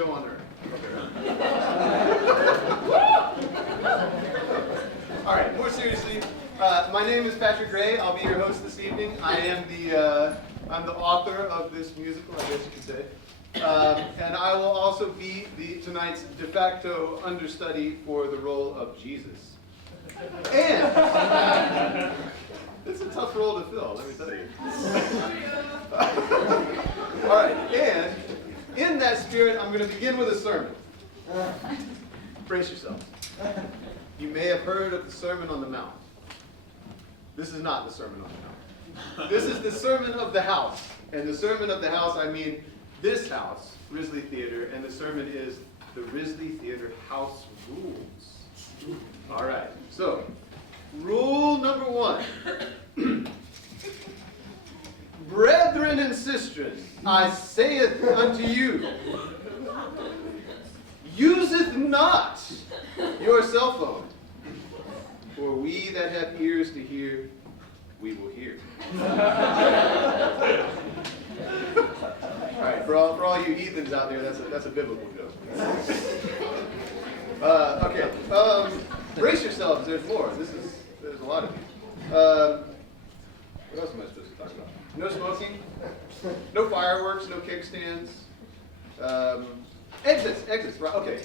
show on earth. All right, more seriously, my name is Patrick Gray. I'll be your host this evening. I am I'm the author of this musical, I guess you could say. And I will also be tonight's de facto understudy for the role of Jesus. And it's a tough role to fill, let me tell you. All right, and in that spirit, I'm going to begin with a sermon. Brace yourselves. You may have heard of the Sermon on the Mount. This is not the Sermon on the Mount. This is the Sermon of the House. And the Sermon of the House, I mean this house, Risley Theater, and the sermon is the Risley Theater House Rules. All right, so rule number 1. Brethren and sistren, I saith unto you, useth not your cell phone, for we that have ears to hear, we will hear. All right, for all you heathens out there, that's a biblical joke. Okay, brace yourselves. There's more. There's a lot of these. What else am I supposed to talk about? No smoking, no fireworks, no kickstands. Exits. Right? Okay.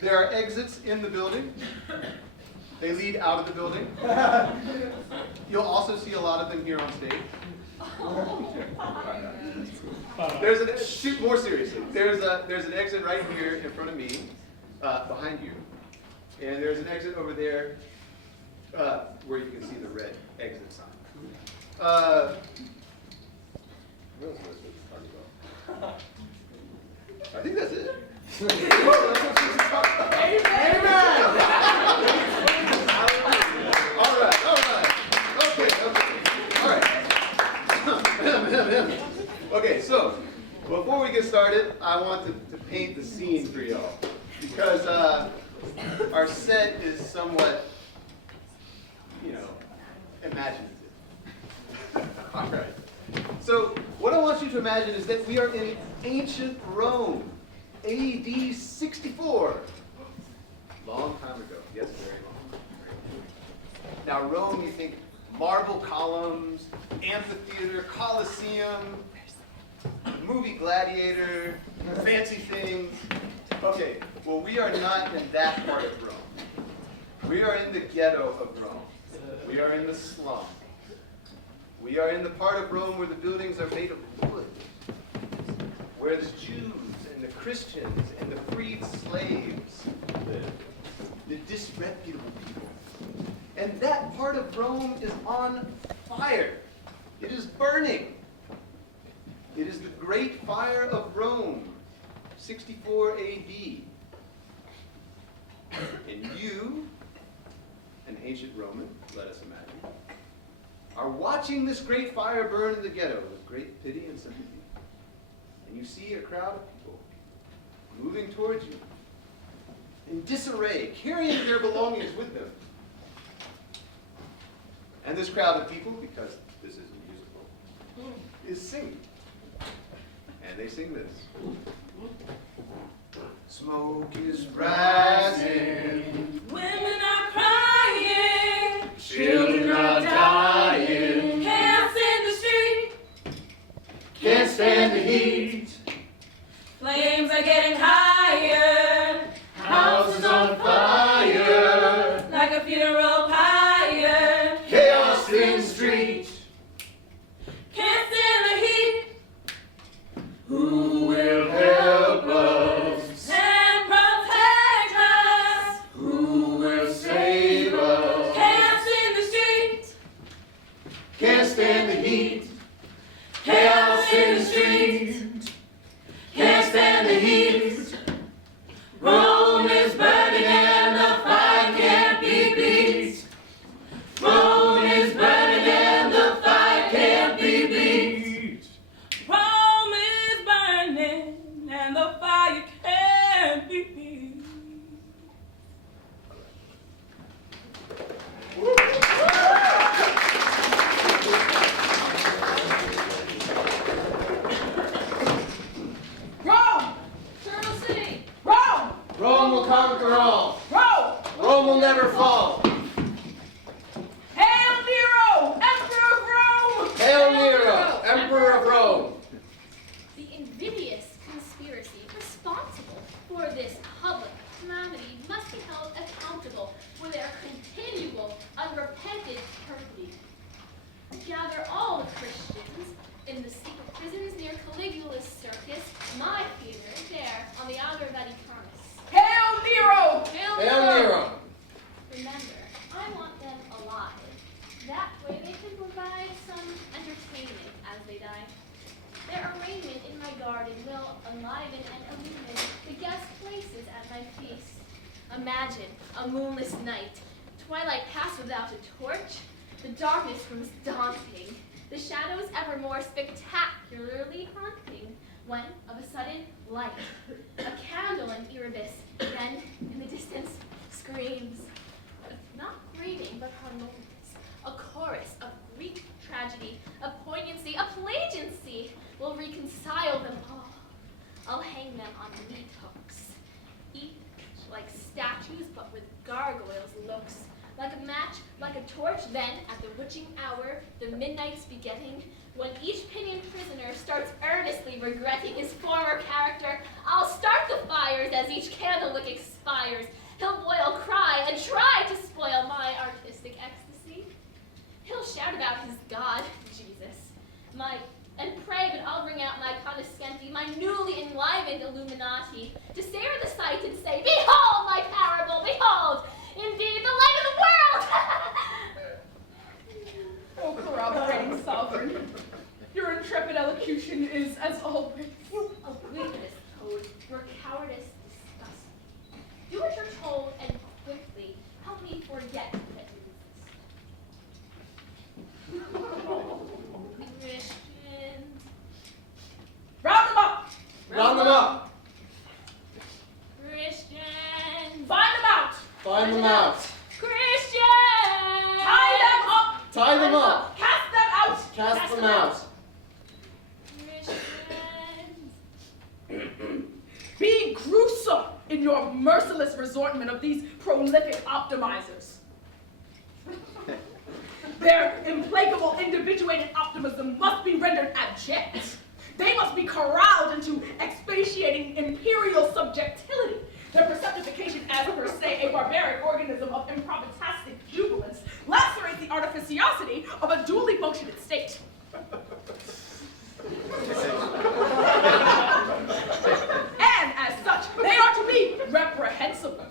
There are exits in the building. They lead out of the building. You'll also see a lot of them here on stage. More seriously, there's an exit right here in front of me, behind you, and there's an exit over there where you can see the red exit sign. What else was I supposed to talk about? I think that's it. Amen. All right. Okay. Okay, so before we get started, I want to paint the scene for y'all because our set is somewhat, imaginative. All right. So what I want you to imagine is that we are in ancient Rome, AD 64. Long time ago. Yes, very long. Now, Rome, you think marble columns, amphitheater, Colosseum, movie Gladiator, fancy things. Okay, well, we are not in that part of Rome. We are in the ghetto of Rome. We are in the slum. We are in the part of Rome where the buildings are made of wood, where the Jews and the Christians and the freed slaves live, the disreputable people. And that part of Rome is on fire. It is burning. It is the Great Fire of Rome, 64 AD. And you, an ancient Roman, let us imagine, are watching this great fire burn in the ghetto with great pity and sympathy. And you see a crowd of people moving towards you in disarray, carrying their belongings with them. And this crowd of people, because this is a musical, is singing. And they sing this. Smoke is rising. Women are crying. Children are dying. Chaos in the street. Can't stand the heat. Flames are getting higher. House is on fire. Like a funeral pyre. Chaos in the street. Can't stand the heat. Who will help us? And protect Rome will conquer all. Rome! Rome will never fall. Hail Nero, Emperor of Rome! Hail Nero, Emperor of Rome. The invidious conspiracy responsible for this public calamity must be held accountable for their continual, unrepented perfidy. Gather all the Christians in the secret prisons near Caligula's circus, my theater, there on the outer Vaticanus. Hail Nero! Hail Nero. Remember, I want them alive. That way they can provide some entertainment as they die. Their arraignment in my garden will enliven and illuminate the guest places at my feast. Imagine a moonless night, twilight passed without a torch. The darkness grows daunting, the shadows ever more spectacularly haunting, when, of a sudden, light, a candle in Erebus, then, in the distance, screams. Not grieving, but harmonious, a chorus of Greek tragedy, a poignancy, a plagency, will reconcile them all. I'll hang them on meat hooks, each like statues, but with gargoyles' looks. Like a match, like a torch, then, at the witching hour, the midnight's begetting, when each pinioned prisoner starts earnestly regretting his former character, I'll start the fires as each candlewick expires. He'll boil, cry, and try to spoil my artistic ecstasy. He'll shout about his God, Jesus, and pray, but I'll bring out my condescending, my newly enlivened Illuminati, to stare at the sight and say, behold my parable, behold! Indeed, the light of the world! Oh, corroborating sovereign, your intrepid elocution is, as always, A weakness, Toad, your cowardice disgusts me. Do what you're told, and quickly help me forget that you exist. Christians. round them up! Round them up. Christians. Find them out! Find them out. Christians. Tie them up! Tie them up. Cast them out! Cast them out. Christians. Be gruesome in your merciless resortment of these prolific optimizers. Their implacable individuated optimism must be rendered abject. They must be corralled into expatiating imperial subjectivity. Their perceptification as per se a barbaric organism of improvitastic jubilance lacerates the artificiosity of a duly functioning state. And as such, they are to be reprehensible.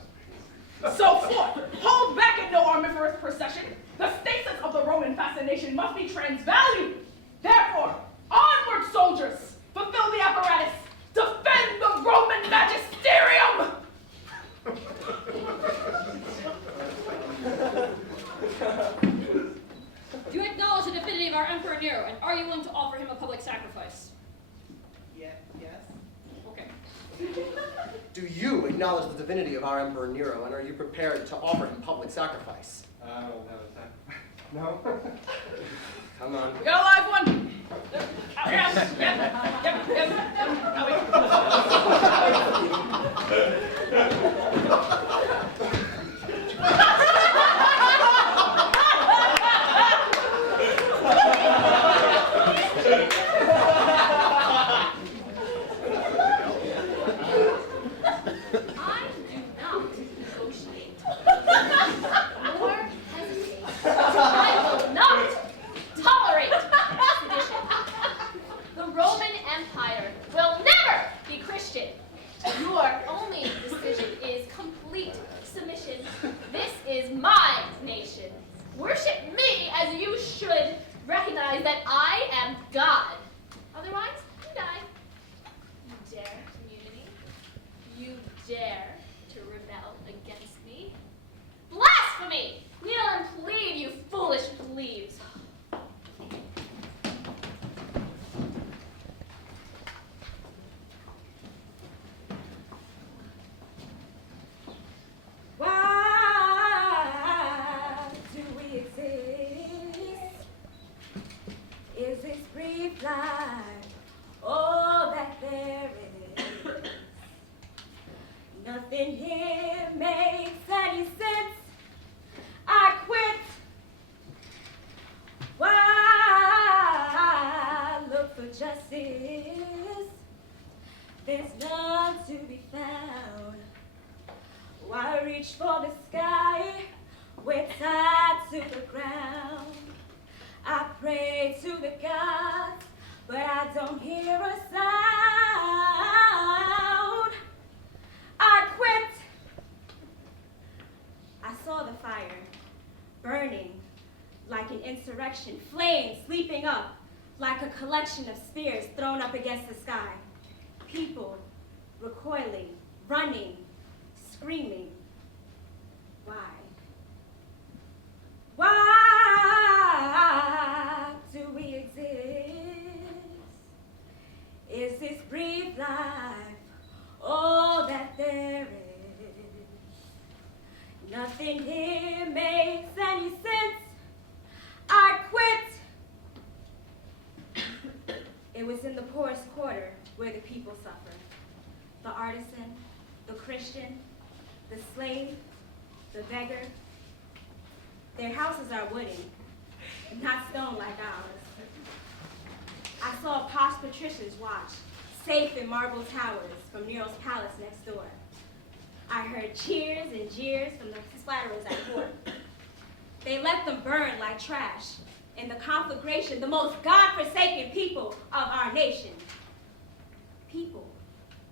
So forth, hold back in no armivorous procession. The stasis of the Roman fascination must be transvalued. Therefore, onward, soldiers, fulfill the apparatus, defend the Roman magisterium! Do you acknowledge the divinity of our Emperor Nero, and are you willing to offer him a public sacrifice? Yes. Okay. Do you acknowledge the divinity of our Emperor Nero, and are you prepared to offer him public sacrifice? I don't have time. No? Come on. We got a live one! I do not negotiate, nor hesitate. I will not tolerate sedition. The Roman Empire will never be Christian. Your only decision is complete Nothing here makes any sense. I quit. Why look for justice? There's none to be found. Why reach for the sky? We're tied to the ground. I pray to the gods, but I don't hear a sound. I quit. I saw the fire burning like an insurrection, flames leaping up like a collection of spears thrown up against the sky. People recoiling, running, screaming. Why? Why do we exist? Is this brief life all that there is? Nothing here makes any sense. I quit. It was in the poorest quarter where the people suffer. The artisan, the Christian, the slave, the beggar. Their houses are wooden, not stone like ours. I saw posh patricians watch, safe in marble towers from Nero's palace next door. I heard cheers and jeers from the splatterers at court. They let them burn like trash in the conflagration, the most God-forsaken people of our nation. People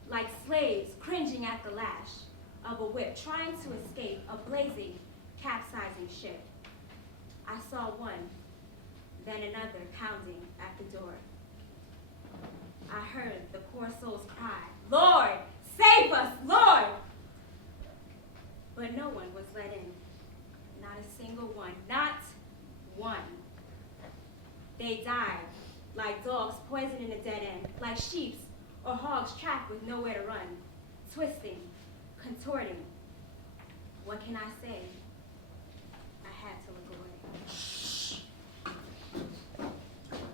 like slaves cringing at the lash of a whip, trying to escape a blazing, capsizing ship. I saw one, then another pounding at the door. I heard the poor souls cry, "Lord, save us, Lord!" But no one was let in. Not a single one, not one. They died like dogs poisoned in a dead end, like sheep or hogs trapped with nowhere to run, twisting, contorting. What can I say? I had to look away. Shh.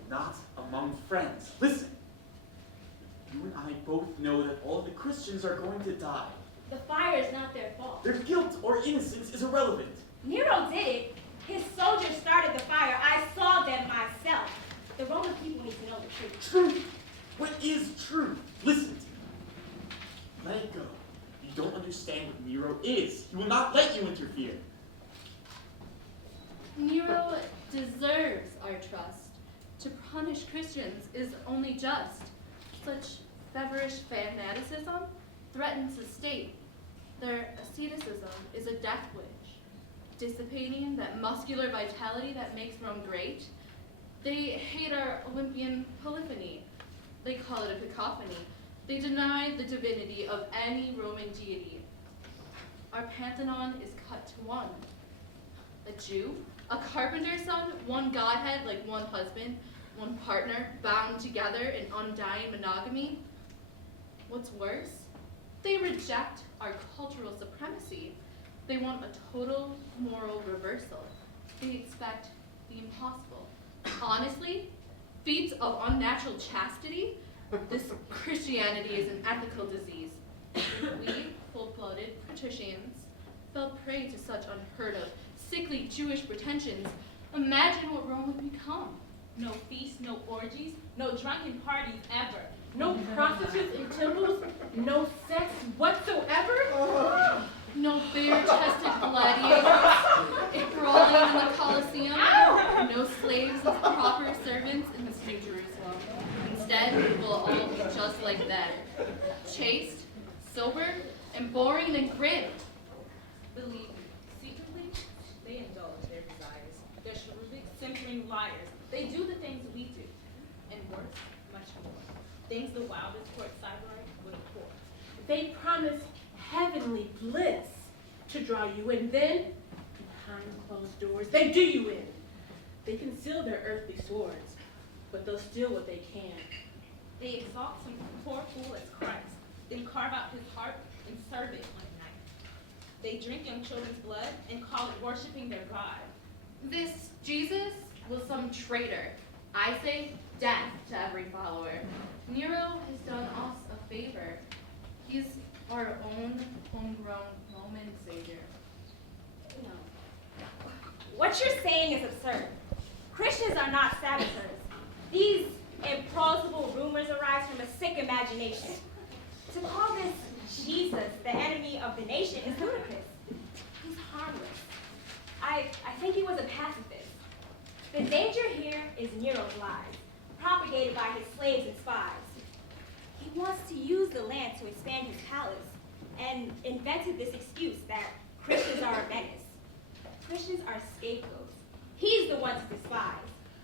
Not among friends. Listen. You and I both know that all of the Christians are going to die. The fire is not their fault. Their guilt or innocence is irrelevant. Nero did it. His soldiers started the fire. I saw them myself. The Roman people need to know the truth. Truth. What is truth? Listen to me. Let it go. You don't understand what Nero is. He will not let you interfere. Nero deserves our trust. To punish Christians is only just. Such feverish fanaticism threatens the state. Their asceticism is a death wish. Dissipating that muscular vitality that makes Rome great. They hate our Olympian polyphony. They call it a cacophony. They deny the divinity of any Roman deity. Our pantheon is cut to one. A Jew, a carpenter's son, one godhead like one husband, one partner, bound together in undying monogamy. What's worse, they reject our cultural supremacy. They want a total moral reversal. They expect the impossible. Honestly, feats of unnatural chastity, this Christianity is an ethical disease. We, full-blooded patricians, fell prey to such unheard of, sickly Jewish pretensions. Imagine what Rome would become. No feasts, no orgies, no drunken parties ever. No prostitutes in temples, no sex whatsoever. No bare-chested gladiators brawling in the Colosseum. No slaves as proper servants in this New Jerusalem. Instead, we'll all be just like them. Chaste, sober, and boring and grim. Believe me, secretly, they indulge their desires. They're cherubic, simpering liars. They do the things we do, and worse, much more. Things the wildest court sideline would abhor. They promise heavenly bliss to draw you in. Then, behind closed doors, they do you in. They conceal their earthly swords, but they'll steal what they can. They exalt some poor fool as Christ, then carve out his heart and serve it on a knife. They drink young children's blood and call it worshiping their God. This Jesus was some traitor. I say death to every follower. Nero has done us a favor. He's our own homegrown Roman savior. No. What you're saying is absurd. Christians are not saboteurs. These implausible rumors arise from a sick imagination. To call this Jesus the enemy of the nation is ludicrous. He's harmless. I think he was a pacifist. The danger here is Nero's lies, propagated by his slaves and spies. He wants to use the land to expand his palace, and invented this excuse that Christians are a menace. Christians are scapegoats. He's the one to despise.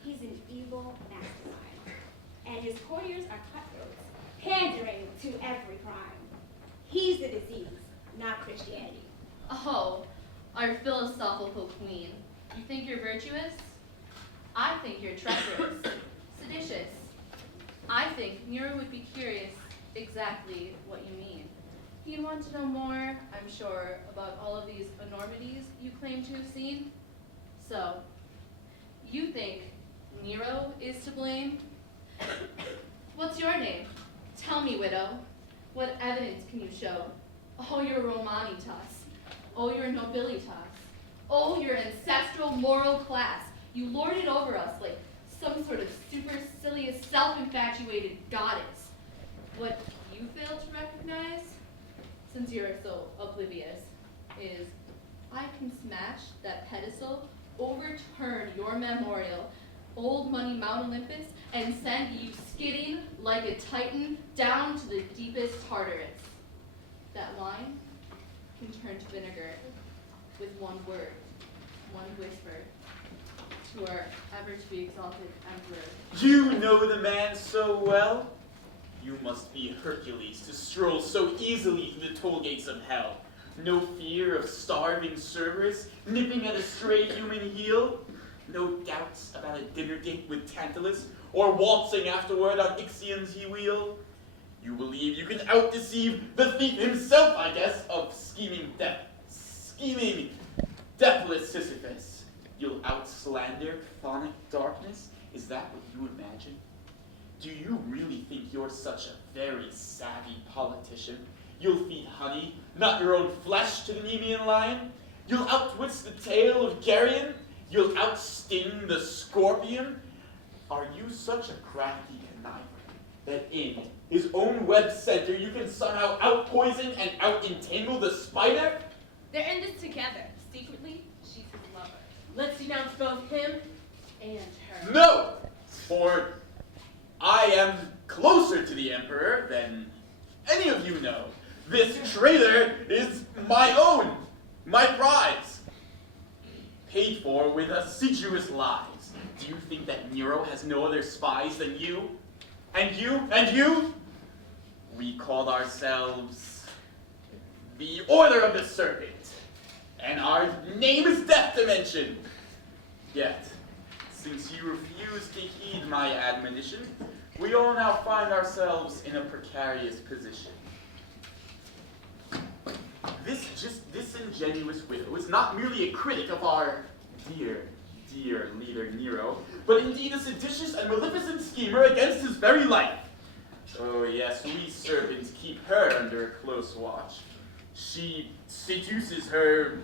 He's an evil mastermind. And his courtiers are cutthroats, pandering to every crime. He's the disease, not Christianity. Oh, our philosophical queen. You think you're virtuous? I think you're treacherous, seditious. I think Nero would be curious exactly what you mean. He'd want to know more, I'm sure, about all of these enormities you claim to have seen. So, you think Nero is to blame? What's your name? Tell me, widow. What evidence can you show? Oh, your Romanitas. Oh, your nobilitas. Oh, your ancestral moral class. You lord it over us like some sort of supercilious, self-infatuated goddess. What you fail to recognize, since you're so oblivious, is I can smash that pedestal, overturn your memorial, old money Mount Olympus, and send you skidding like a titan down to the deepest Tartarus. That wine can turn to vinegar with one word, one whisper, to our ever-to-be exalted emperor. You know the man so well. You must be Hercules to stroll so easily through the toll gates of hell. No fear of starving Cerberus nipping at a stray human heel. No doubts about a dinner date with Tantalus, or waltzing afterward on Ixion's he wheel. You believe you can outdeceive the thief himself, I guess, of scheming deathless Sisyphus. You'll outslander chthonic darkness? Is that what you imagine? Do you really think you're such a very savvy politician? You'll feed honey, not your own flesh, to the Nemean lion? You'll outwit the tail of Geryon? You'll outsting the scorpion? Are you such a crafty conniver that in his own web center you can somehow outpoison and outentangle the spider? They're in this together. Secretly, she's his lover. Let's denounce both him and her. No! For I am closer to the Emperor than any of you know. This traitor is my own, my prize. Paid for with assiduous lies. Do you think that Nero has no other spies than you? And you? And you? We called ourselves the Order of the Serpent. And our name is death to mention. Yet, since you refuse to heed my admonition, we all now find ourselves in a precarious position. This just disingenuous widow is not merely a critic of our dear leader Nero, but indeed a seditious and maleficent schemer against his very life. Oh yes, we servants keep her under a close watch. She seduces her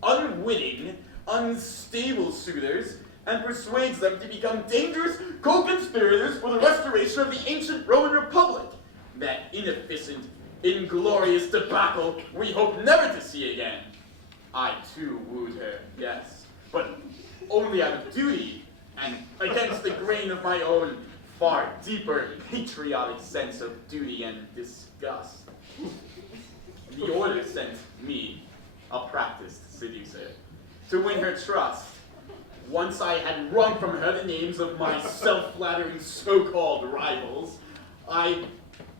unwitting, unstable suitors and persuades them to become dangerous co-conspirators for the restoration of the ancient Roman Republic. That inefficient, inglorious debacle we hope never to see again. I too wooed her, yes, but only out of duty and against the grain of my own far deeper patriotic sense of duty and disgust. The order sent me, a practiced seducer, to win her trust. Once I had wrung from her the names of my self-flattering so-called rivals, I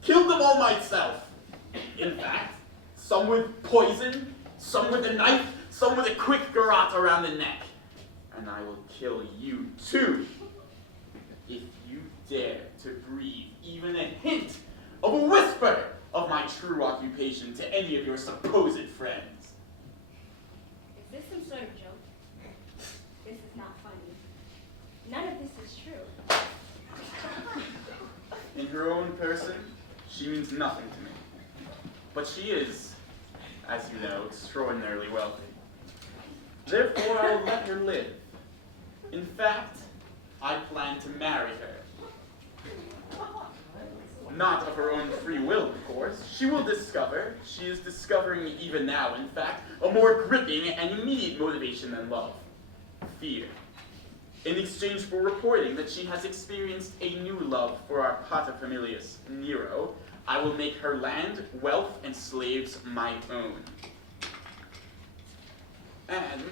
killed them all myself. In fact, some with poison, some with a knife, some with a quick garrote around the neck. And I will kill you too, if you dare to breathe even a hint of a whisper of my true occupation to any of your supposed friends. Is this some sort of joke? This is not funny. None of this is true. In her own person, she means nothing to me. but she is, as you know, extraordinarily wealthy. Therefore, I'll let her live. In fact, I plan to marry her. Not of her own free will, of course. She will discover, she is discovering even now, in fact, a more gripping and immediate motivation than love. Fear. In exchange for reporting that she has experienced a new love for our paterfamilias, Nero, I will make her land, wealth, and slaves my own. And,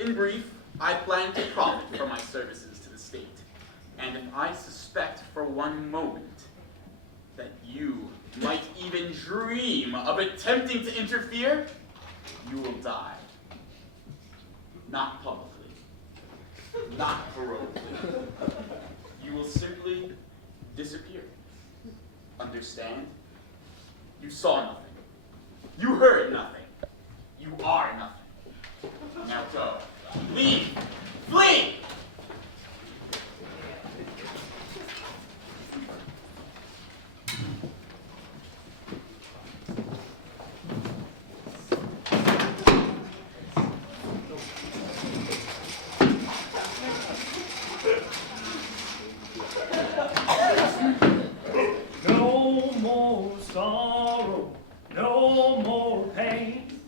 in brief, I plan to profit from my services to the state. And if I suspect for one moment that you might even dream of attempting to interfere, you will die. Not publicly. Not heroically. You will simply disappear. Understand? You saw nothing. You heard nothing. You are nothing. Now go. Leave! Flee! No more sorrow, no more pain.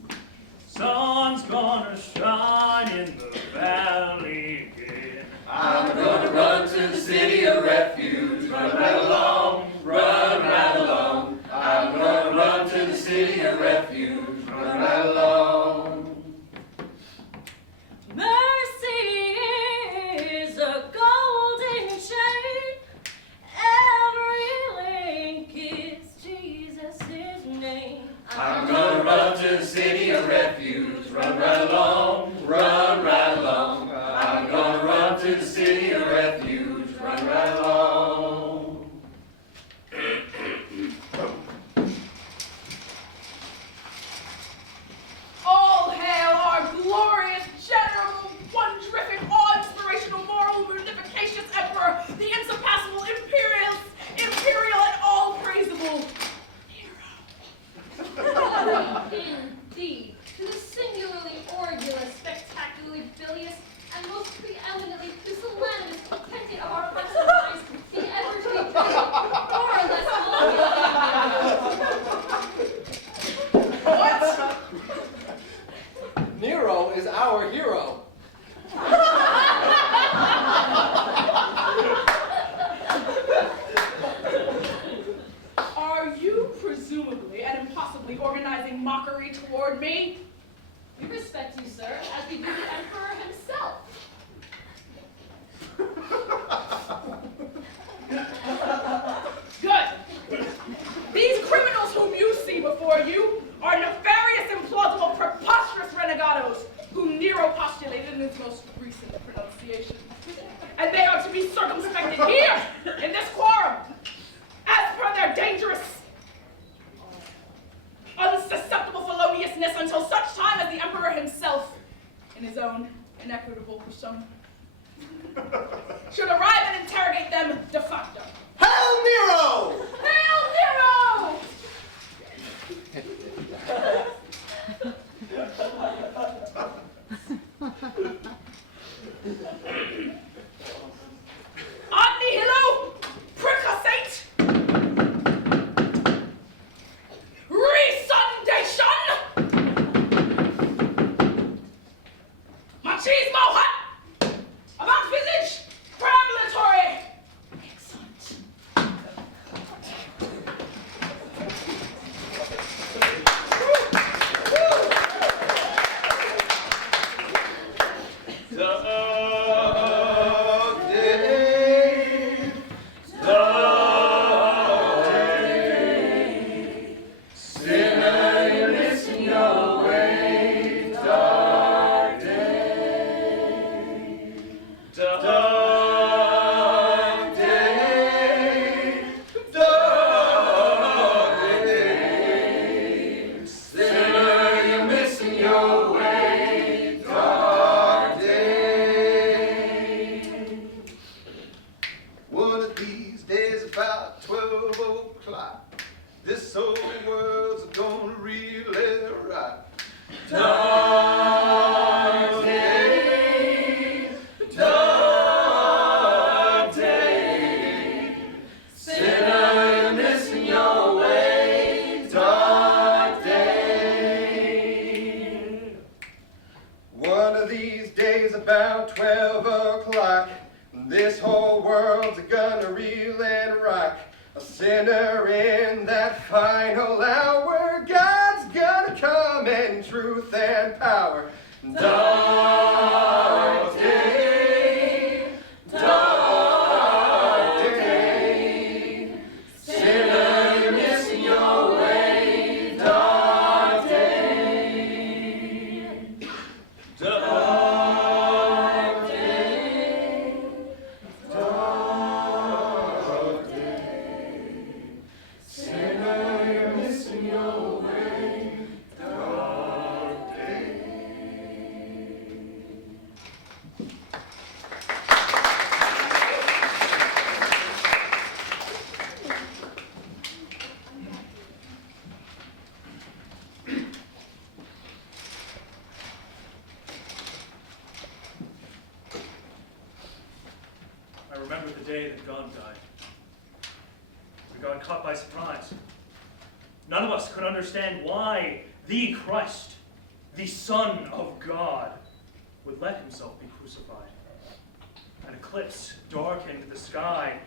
Sun's gonna shine in the valley again. I'm gonna run to the city of refuge, run right along, run right along. I'm gonna run to the city of refuge, run right along. Mercy is a golden chain. Every link is Jesus' name. I'm gonna run to the city of refuge, run right along, run right along. I'm gonna run to the city of refuge, run right along. All hail our glorious, general, wondrific, awe-inspirational, moral, munificacious emperor, the insurpassable, imperial, and all-praisable Indeed, to the singularly orgulous, spectacularly bilious, and most preeminently pusillanimous potentate of our personalities, the ever to be more or less What? Nero is our hero. Are you presumably and impossibly organizing mockery toward me? We respect you, sir, as we do the Emperor himself. Good. These criminals whom you see before you are nefarious, implausible, preposterous renegados whom Nero postulated in his most recent pronunciation. And they are to be circumspected here, in this quorum, as per their dangerous, unsusceptible feloniousness until such time as the Emperor himself, in his own inequitable persona, should arrive and interrogate them de facto. Hail Nero! Hail Nero! Ad nihilo precassate resundation machismo hut about visage perambulatory. Excellent. The about 12 o'clock, this whole world's gonna reel and rock. A sinner in that final hour, God's gonna come in truth and power. Dark day, dark day, sinner, you're missing your way. Dark day, dark day, dark day, sinner, you're missing your way. Dark day. I remember the day that God died. We got caught by surprise. None of us could understand why the Christ, the Son of God, would let himself be crucified. An eclipse darkened the sky.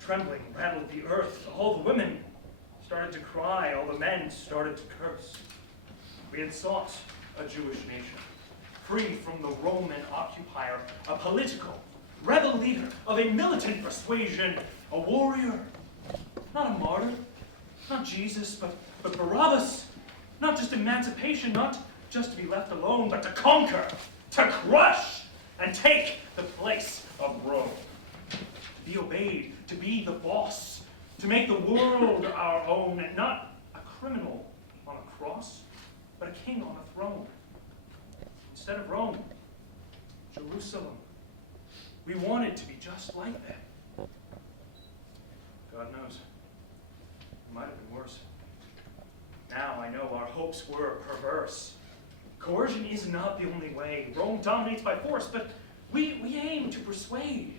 Trembling rattled the earth. All the women started to cry. All the men started to curse. We had sought a Jewish nation, free from the Roman occupier, a political, rebel leader of a militant persuasion, a warrior, not a martyr, not Jesus, but Barabbas. Not just emancipation, not just to be left alone, but to conquer, to crush, and take the place of Rome. To be obeyed, to be the boss, to make the world our own, and not a criminal on a cross, but a king on a throne. Instead of Rome, Jerusalem. We wanted to be just like them. God knows, it might have been worse. Now I know our hopes were perverse. Coercion is not the only way. Rome dominates by force, but we aim to persuade.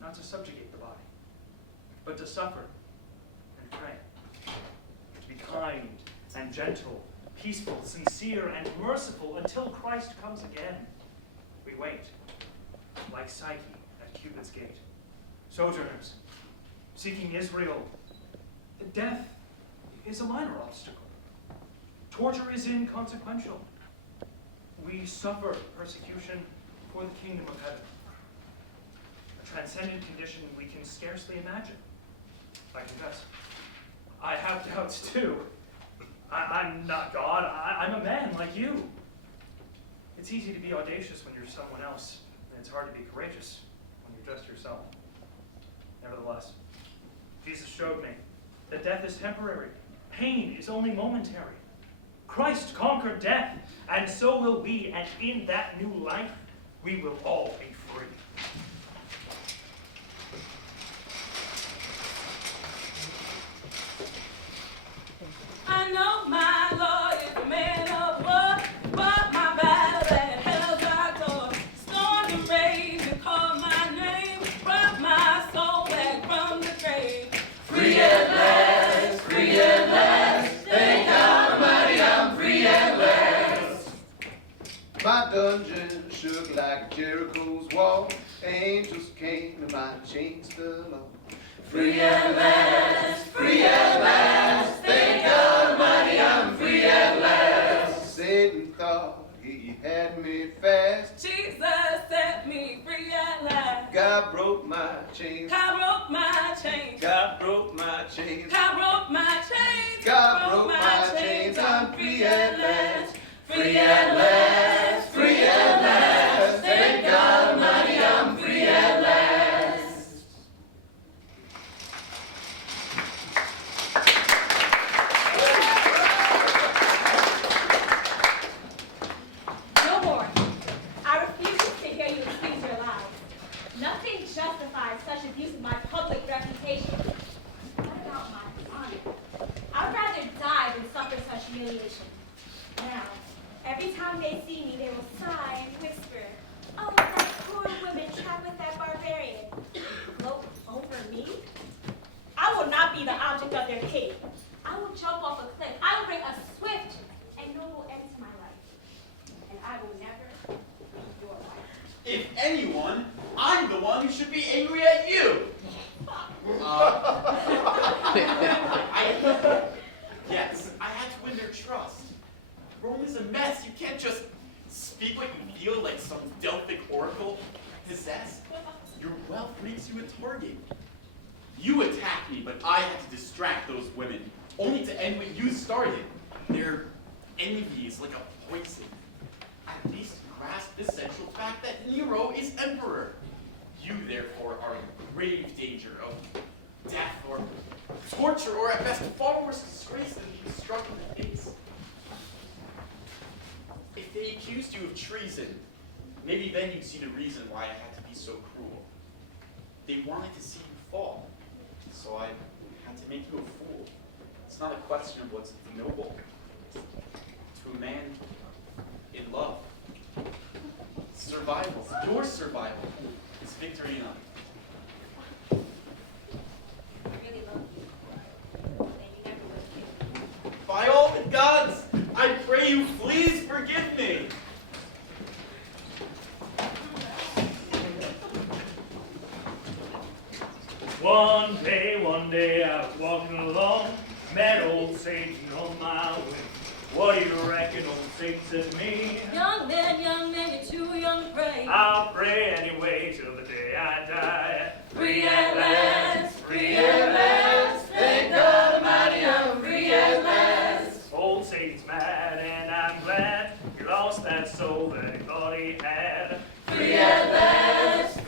Not to subjugate the body, but to suffer and pray. To be kind and gentle, peaceful, sincere, and merciful until Christ comes again. We wait, like Psyche at Cupid's gate. Sojourners, seeking Israel. Death is a minor obstacle. Torture is inconsequential. We suffer persecution for the kingdom of heaven. A transcendent condition we can scarcely imagine. I confess, I have doubts too. I'm not God, I'm a man like you. It's easy to be audacious when you're someone else, and it's hard to be courageous when you're just yourself. Nevertheless, Jesus showed me that death is temporary. Pain is only momentary. Christ conquered death, and so will we, and in that new life, we will all be free. I know my Lord is a man of war, but my battle at hell's our door. Storm and rage to call my name, brought my soul back from the grave. Free at last, thank God Almighty, I'm free at last. My dungeon shook like Jericho's wall. Angels came and my chains fell off. Free at last, thank God Almighty, I'm free at last. Satan thought he had me fast. Jesus set me free at last. God broke my chains. God broke my chains. God broke my chains. God broke my chains. God broke my chains. I'm free at last. Free at last, thank God Almighty, I'm free at last. No more. I refuse to hear you excuse your lies. Nothing justifies such abuse of my public reputation. What about my honor? I'd rather die than suffer such humiliation. Now, every time they see me, they will sigh and whisper, "Oh, that poor woman trapped with that barbarian." Gloat over me? I will not be the object of their pity. I will jump off a cliff. I will bring a swift and noble end to my life. And I will never Rome is a mess. You can't just speak what you feel like some Delphic oracle possessed. Your wealth makes you a target. You attacked me, but I had to distract those women, only to end what you started. Their envy is like a poison. At least grasp the central fact that Nero is emperor. You, therefore, are in grave danger of death or torture, or at best far worse disgrace than being struck in the face. If they accused you of treason, maybe then you'd see the reason why I had to be so cruel. They wanted to see you fall, so I had to make you a fool. It's not a question of what's noble. To a man in love, survival, your survival, is victory enough. I really love you. And you never would have killed me. By all the gods, I pray you please forgive me. One day I was walking along, met old Satan on my way. What do you reckon old Satan said to me? Young man, you're too young to pray. I'll pray anyway till the day I die. Free at last, Thank God Almighty, I'm free at last. Old Satan's mad and I'm glad he lost that soul that he thought he had. Free at last,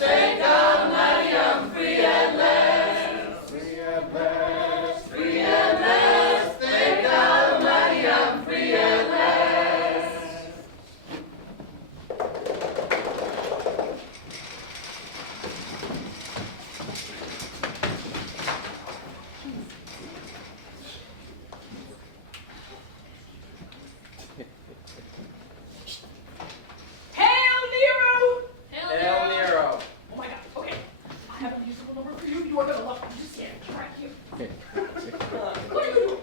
thank God Almighty, I'm free at last. Free at last, thank God Almighty, I'm free at last. Hail Nero! Hail Nero. Oh my god, okay. I have a musical number for you. You are gonna love it. You just can't track you. What are you doing?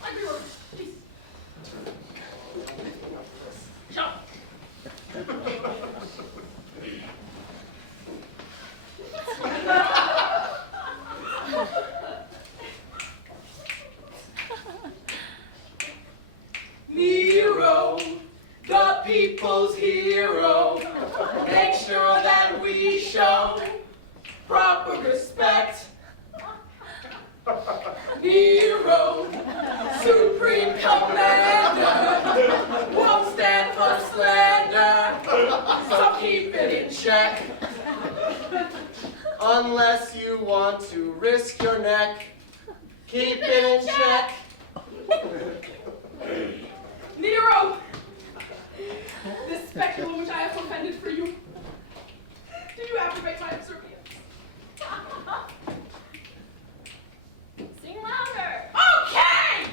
Like we were, please. Shut up. Nero, the people's hero. Make sure that we show proper respect. Nero, supreme commander, won't stand for slander, so keep it in check. Unless you want to risk your neck, keep it in check. Nero! This speculum which I have offended for you. Do you approbate my observance? Sing louder. Okay!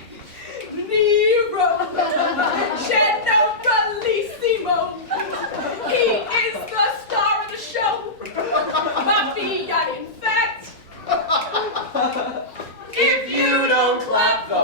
Nero! Generalissimo! He is the star of the show! My fiat, in fact! If you don't clap the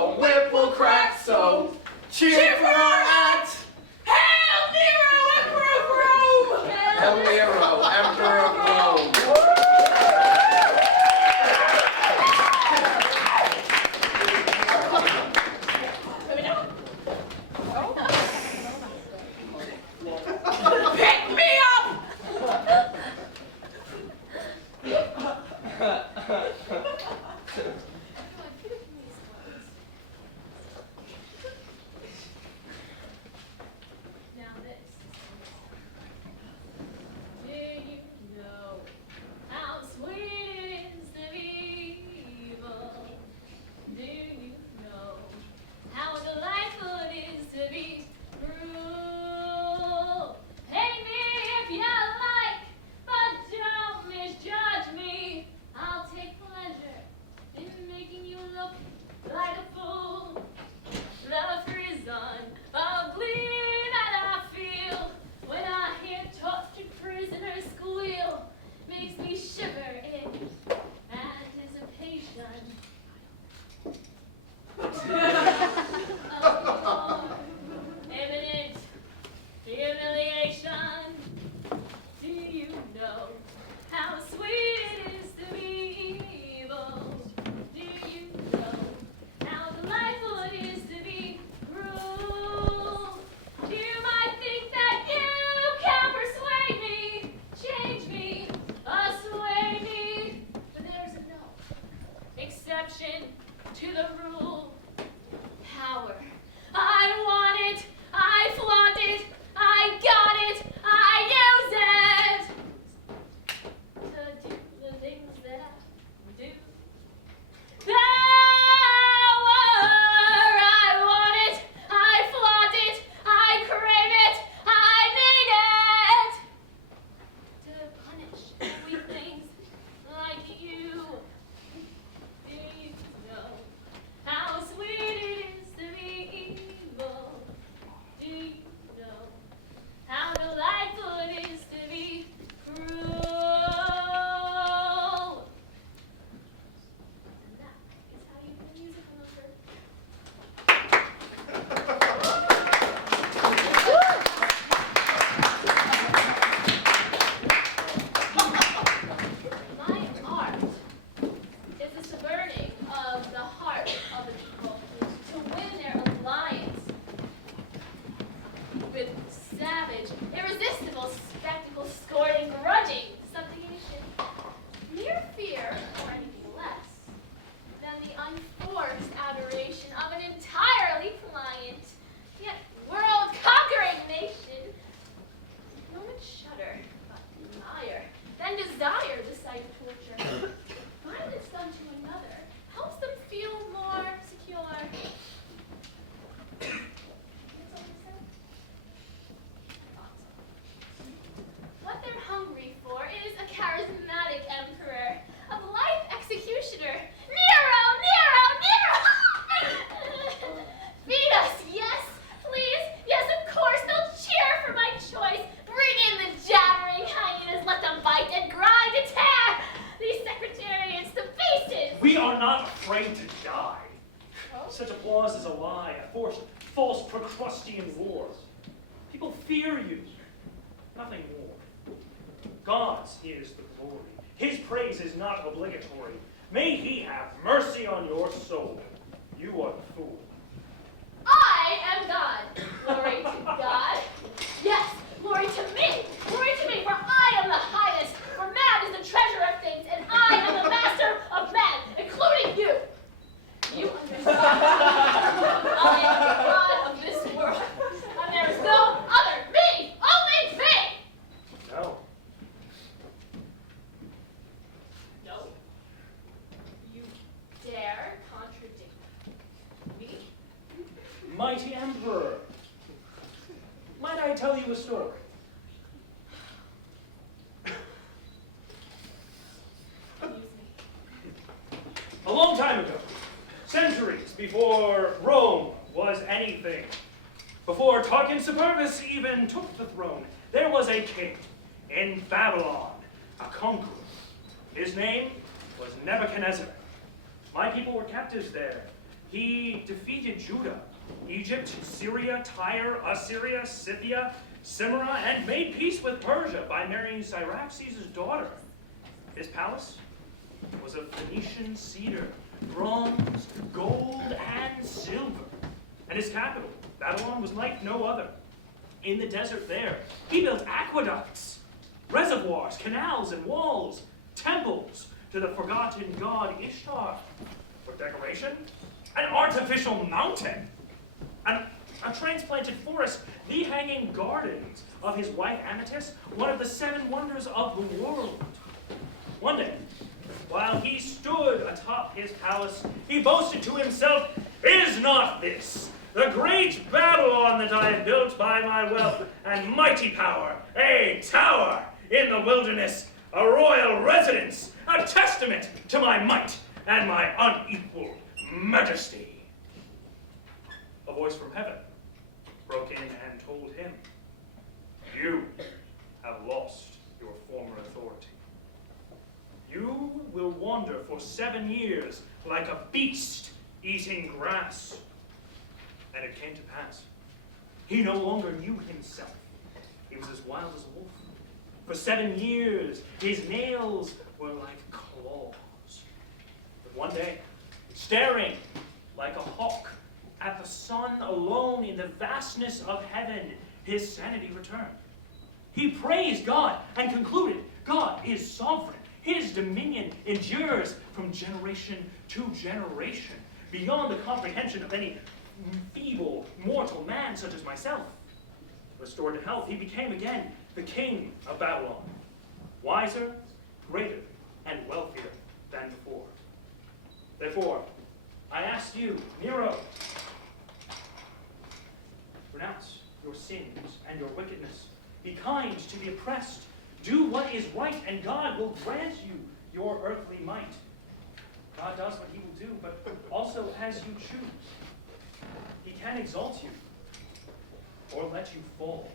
forced false Procrustean wars. People fear you, nothing more. God's is the glory. His praise is not obligatory. May he have mercy on your soul. You are the fool. I am God. Glory to God. Yes, glory to me. Glory to me, for I am the highest. For man is the treasure of things, and I am the master of men, including you. You understand? I am the God of this world, and there is no other. Me, only me. No. No. You dare contradict me? Mighty Emperor, might I tell you a story? A long time ago, centuries before Rome was anything, before Tarquin Superbus even took the throne, there was a king in Babylon, a conqueror. His name was Nebuchadnezzar. My people were captives there. He defeated Judah, Egypt, Syria, Tyre, Assyria, Scythia, Cimmera, and made peace with Persia by marrying Cyaxares' daughter. His palace was of Phoenician cedar, bronze, gold, and silver. And his capital, Babylon, was like no other. In the desert there, he built aqueducts, reservoirs, canals, and walls, temples to the forgotten god Ishtar. For decoration, an artificial mountain, a transplanted forest, the hanging gardens of his wife Amethyst, one of the 7 wonders of the world. One day, while he stood atop his palace, he boasted to himself, "Is not this the great Babylon that I have built by my wealth and mighty power, a tower in the wilderness, a royal residence, a testament to my might and my unequaled majesty?" A voice from heaven broke in and told him, "You have lost your former authority. You will wander for 7 years like a beast eating grass." And it came to pass. He no longer knew himself. He was as wild as a wolf. For 7 years, his nails were like claws. But one day, staring like a hawk at the sun alone in the vastness of heaven, his sanity returned. He praised God and concluded God is sovereign. His dominion endures from generation to generation, beyond the comprehension of any feeble mortal man such as myself. Restored to health, he became again the king of Babylon, wiser, greater, and wealthier than before. Therefore, I ask you, Nero, renounce your sins and your wickedness. Be kind to the oppressed. Do what is right, and God will grant you your earthly might. God does what he will do, but also as you choose. He can exalt you or let you fall.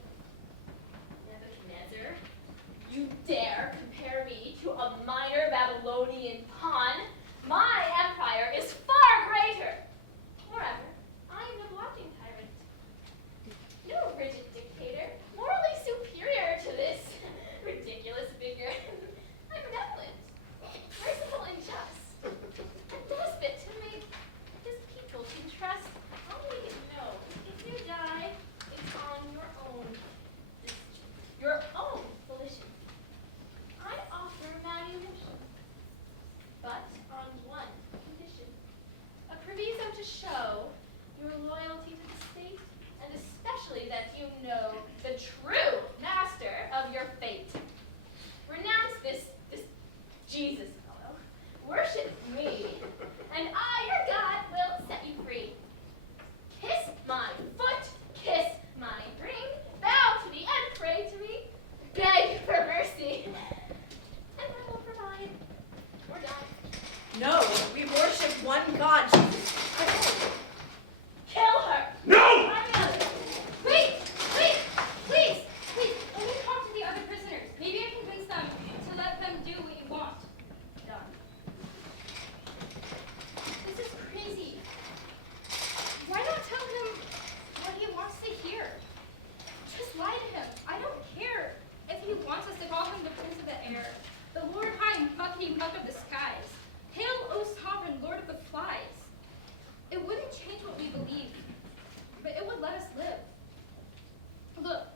Nebuchadnezzar, you dare compare me to a minor Babylonian pawn? My empire is far greater. Moreover, I am no bluffing tyrant. No rigid dictator, morally superior to this ridiculous figure. I'm benevolent, merciful and just, a despot to make his people to trust. I'll make it known. If you die, it's on your own decision, your own volition. I offer manumission, but on one just lie to him. I don't care if he wants us to call him the Prince of the Air, the Lord High Muckety Muck of the skies. Hail, O Sovereign Lord of the flies. It wouldn't change what we believe, but it would let us live. Look,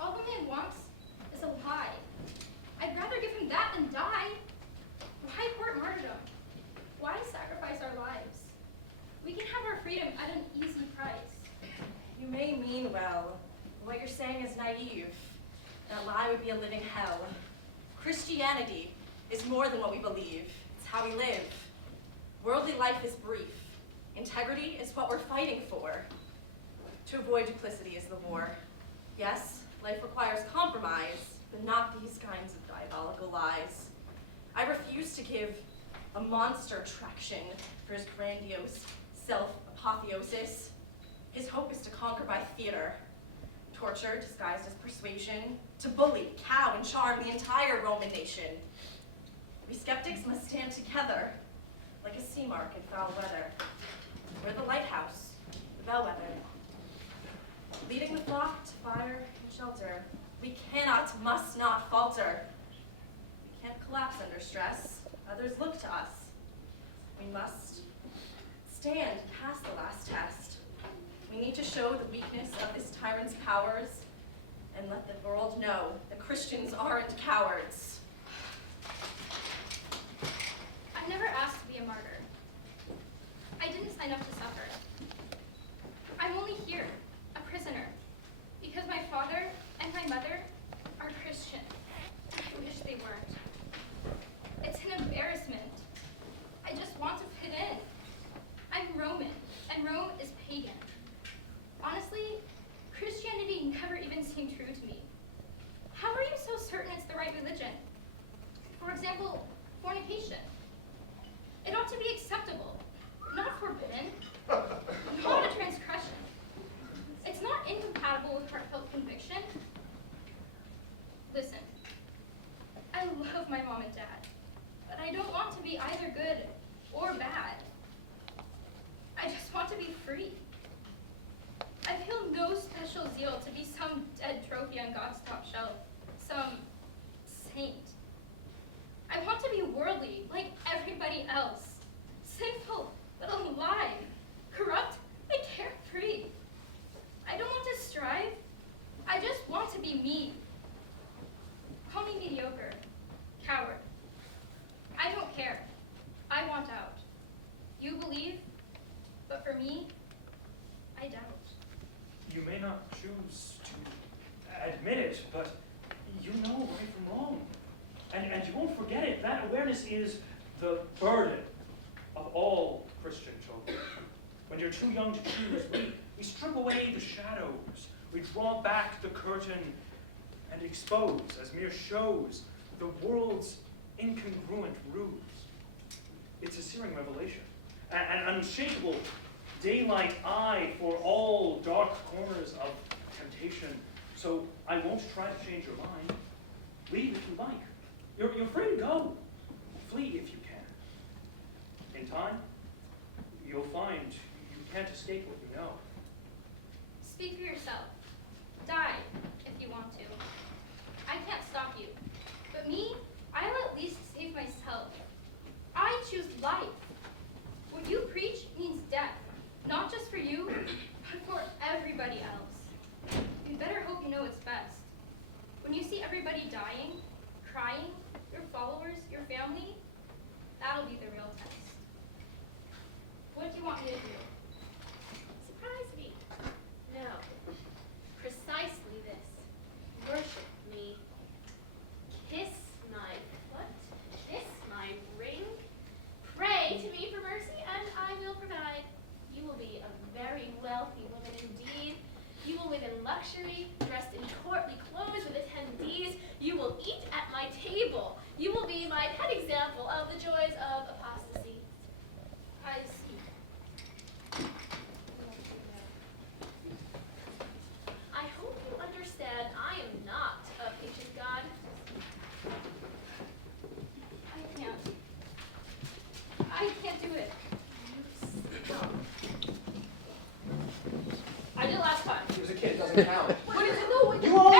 all the man wants is a lie. I'd rather give him that than die. Why court martyrdom? Why sacrifice our lives? We can have our freedom at an easy price. You may mean well. What you're saying is naive. That lie would be a living hell. Christianity is more than what we believe. It's how we live. Worldly life is brief. Integrity is what we're fighting for. To avoid duplicity is the war. Yes, life requires compromise, but not these kinds of diabolical lies. I refuse to give a monster traction for his grandiose self-apotheosis. His hope is to conquer by theater, torture disguised as persuasion, to bully, cow, and charm the entire Roman nation. We skeptics must stand together, like a sea mark in foul weather. We're the lighthouse, the bellwether, leading the flock to fire and shelter. We cannot, must not falter. We can't collapse under stress. Others look to us. We must stand and pass the last test. We need to show the weakness of this tyrant's powers and let the world know that Christians aren't cowards. I never asked to be a martyr. I didn't sign up to suffer. I'm only here, a prisoner, because my father and my mother are Christian. I wish they weren't. It's an embarrassment. I just want to fit in. I'm Roman, and Rome is pagan. Honestly, Christianity never even seemed true to me. How are you so certain it's the right religion? For example, fornication. It ought to be acceptable, not forbidden, not a transgression. It's not incompatible with heartfelt conviction. Listen, I love my mom and dad, but I don't want to be either good or bad. I just want to be free. I feel no special zeal to be some dead trophy on God's top shelf, some saint. I want to be worldly, like everybody else. Sinful, but alive. Corrupt, but carefree. I don't want to strive. I just want to be me. Call me mediocre, coward. I don't care. I want out. You believe, but for me, I doubt. You may not choose to admit it, but you know right from wrong. And you won't forget it. That awareness is the burden of all Christian children. When you're too young to choose, we strip away the shadows. We draw back the curtain and expose, as mere shows, the world's incongruent ruse. It's a searing revelation, an unshakable daylight eye for all dark corners of temptation. So I won't try to change your mind. Leave if you like. You're free to go. Flee if you can. In time, you'll find you can't escape what you know. Speak for yourself. Die if you want to. I can't stop you. But me, I'll at least save myself. I choose life. What you preach means death, not just for you, but for everybody else. You better hope you know what's best. When you see everybody dying, crying, your followers, your family, that'll be the real test. What do you want me to do? Surprise me. No. Precisely this. Worship me. Kiss my foot. Kiss my ring. Pray to me for mercy, and I will provide. You will be a very wealthy woman indeed. You will live in luxury, dressed in courtly clothes with attendees. You will eat at my table. You will be my pet example of the joys of apostasy. I see. I hope you understand I am not a patient God. I can't do it. I did last time. He was a kid, doesn't count. What is it? No, You all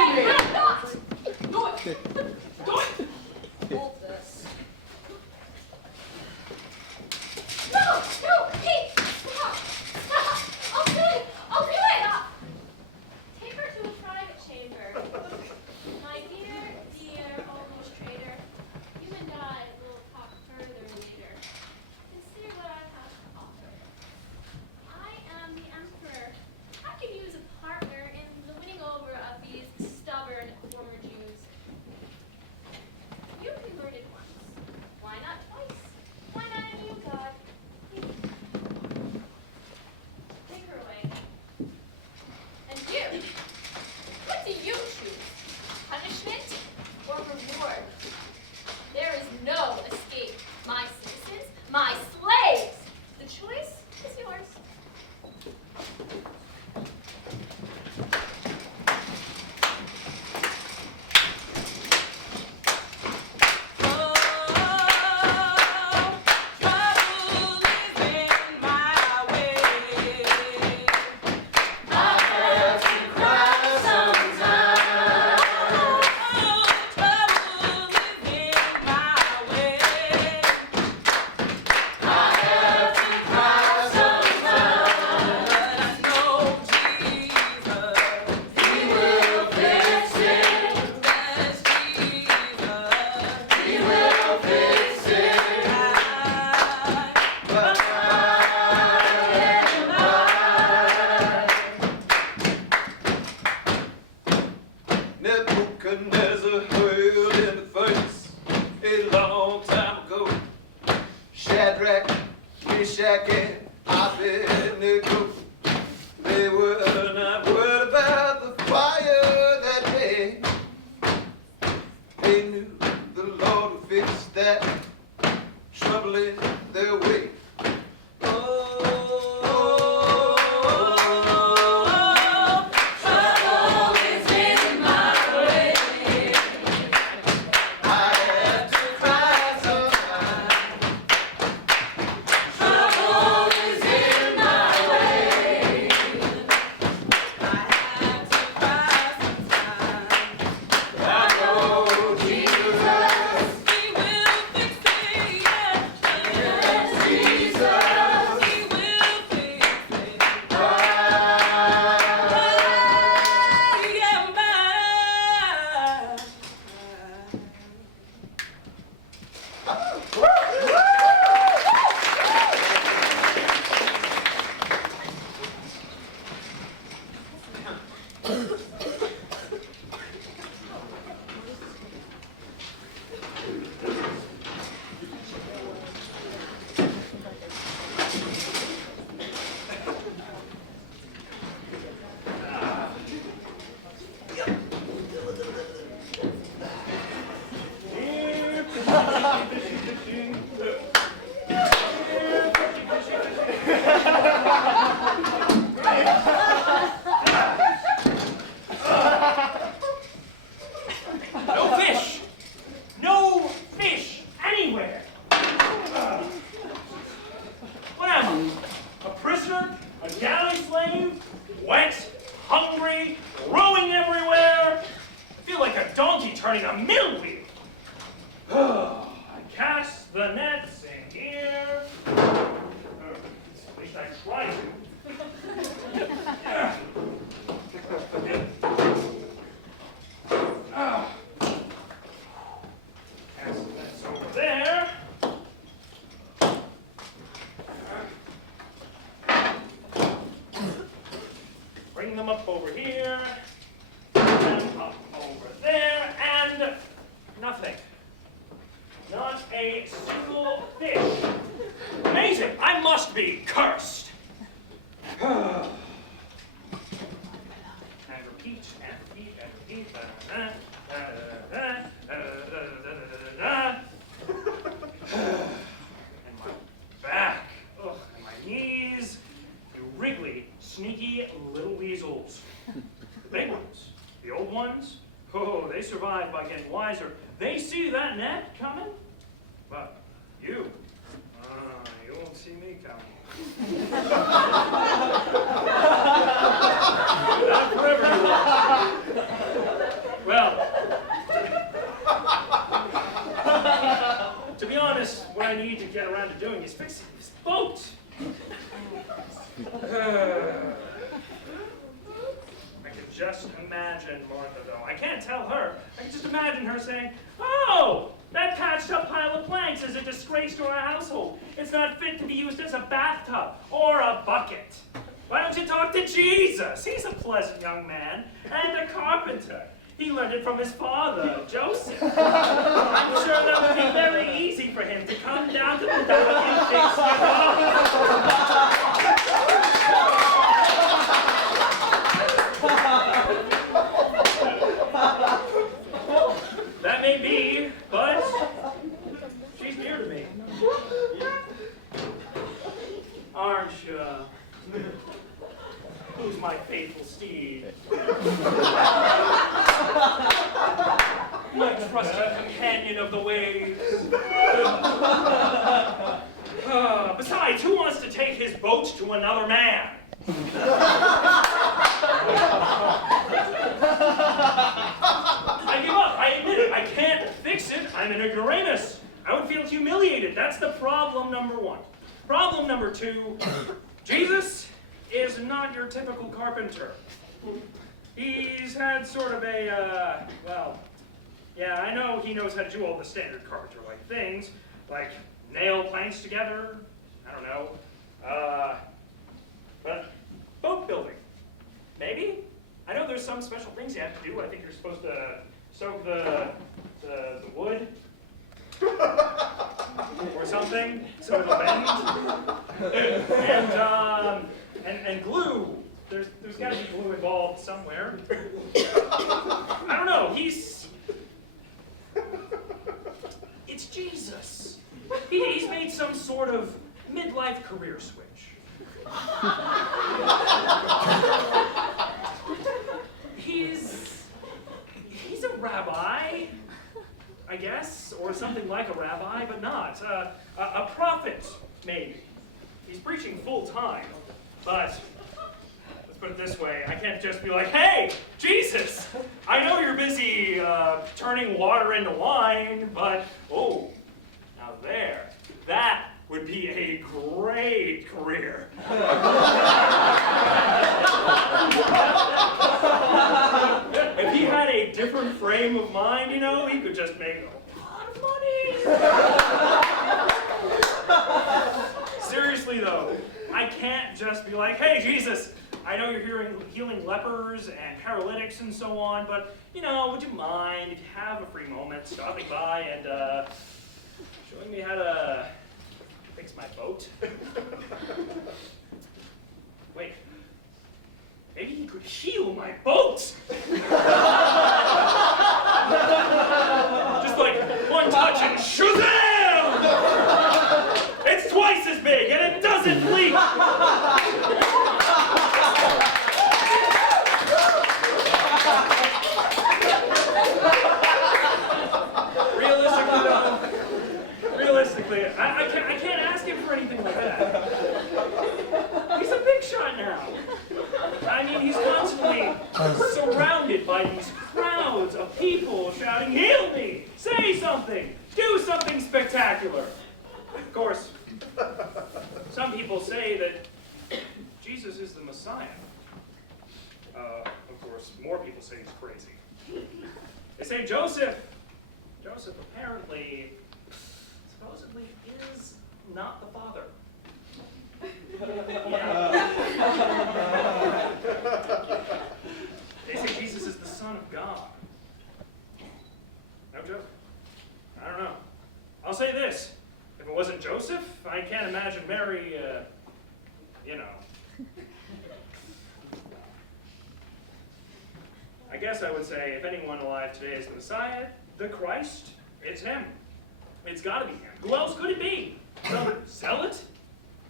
wet, hungry, rowing everywhere. I feel like a donkey turning a mill wheel. I cast the nets in here. At least I try to. Yeah. Cast the nets over there. Bring them up over here, and up over there, and nothing. Not a single fish. Amazing! I must be cursed. And repeat, and repeat, and repeat. And my back, ugh, and my knees. You wriggly, sneaky little weasels. The big ones, the old ones, oh, they survive by getting wiser. They see that net coming, but you won't see me coming. Not forever, you won't. Well, to be honest, what I need to get around to doing is fixing this boat. I could just imagine Martha, though. I can't tell her. I can just imagine her saying, "Oh, that patched up pile of planks is a disgrace to our household. It's not fit to be used as a bathtub or a bucket. Why don't you talk to Jesus? He's a pleasant young man and a carpenter. He learned it from his father, Joseph. I'm sure that would be very easy for him to come down to the dock and fix your boat." That may be, but she's dear to me. Aren't you? Who's my faithful steed? My trusty companion of the waves. Besides, who wants to take his boat to another man? I give up. I admit it. I can't fix it. I'm an ignoramus. I would feel humiliated. That's the problem number one. Problem number two, Jesus is not your typical carpenter. He's had sort of a, well, yeah, I know he knows how to do all the standard carpenter-like things, like nail planks together, I don't know, but boat building, maybe? I know there's some special things you have to do. I think you're supposed to soak the wood or something so it'll bend. And glue. There's got to be glue involved somewhere. I don't know. It's Jesus. He's made some sort of midlife career switch. He's a rabbi, I guess, or something like a rabbi, but not. A prophet, maybe. He's preaching full time, but let's put it this way. I can't just be like, "Hey, Jesus, I know you're busy turning water into wine, but, oh, now there, that would be a great career." If he had a different frame of mind, you know, he could just make a lot of money. Seriously, though, I can't just be like, "Hey, Jesus, I know you're healing lepers and paralytics and so on, but, you know, would you mind, if you have a free moment, stopping by and showing me how to fix my boat?" Wait, maybe he could heal my boat? Just like one touch and shazam! It's twice as big and it doesn't leak! Realistically, I can't ask him for anything like that. He's a big shot now. I mean, surrounded by these crowds of people shouting, "Heal me! Say something! Do something spectacular!" Of course, some people say that Jesus is the Messiah. Of course, more people say he's crazy. They say Joseph apparently, supposedly, is not the father. They say Jesus is the Son of God. No joke. I don't know. I'll say this. If it wasn't Joseph, I can't imagine Mary, you know. I guess I would say if anyone alive today is the Messiah, the Christ, it's him. It's got to be him. Who else could it be? Some zealot?